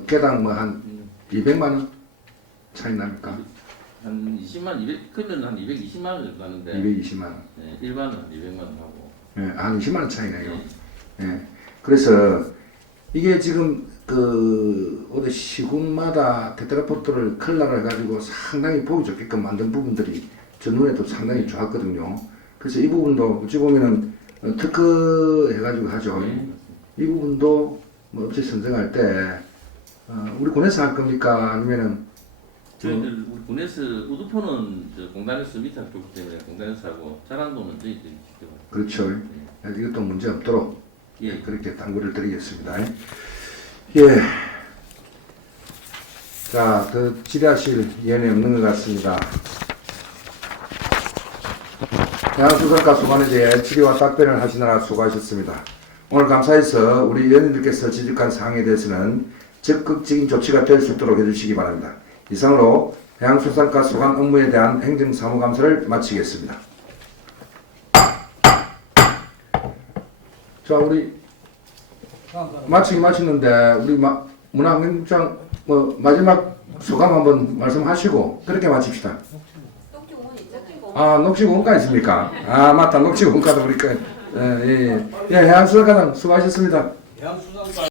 개당 뭐 한 200만 원 차이 납니까? 한 20만 200 크면 한 220만 원 정도 하는데 220만 원. 네, 일반은 한 200만 원 하고. 한 20만 원 차이네요. 그래서 이게 지금 어디 시군마다 테트라포트를 컬러를 해가지고 상당히 보기 좋게끔 만든 부분들이 저 눈에도 상당히 좋았거든요. 그래서 이 부분도 어찌 보면은 특허 해가지고 하죠. 이 부분도 뭐 업체 선정할 때 우리 군에서 할 겁니까 아니면은 저희들 우리 군에서 우두포는 공단에서 위탁 줬기 때문에 공단에서 하고 자란도는 저희들이 직접 하죠. 그렇죠. 이것도 문제 없도록 예. 그렇게 당부를 드리겠습니다. 예. 자, 더 질의하실 예언이 없는 것 같습니다. 해양수산과 수관에 대해 질의와 답변을 하시느라 수고하셨습니다. 오늘 감사해서 우리 의원님들께서 지적한 사항에 대해서는 적극적인 조치가 될 수 있도록 해주시기 바랍니다. 이상으로 해양수산과 수관 업무에 대한 행정사무감사를 마치겠습니다. 자, 우리 마치긴 마치는데 우리 문화관광장 뭐 마지막 소감 한번 말씀하시고 그렇게 마칩시다. 아, 녹지공원가 있습니까? 아, 맞다. 녹지공원가도 우리 해양수산과장 수고하셨습니다. 해양수산과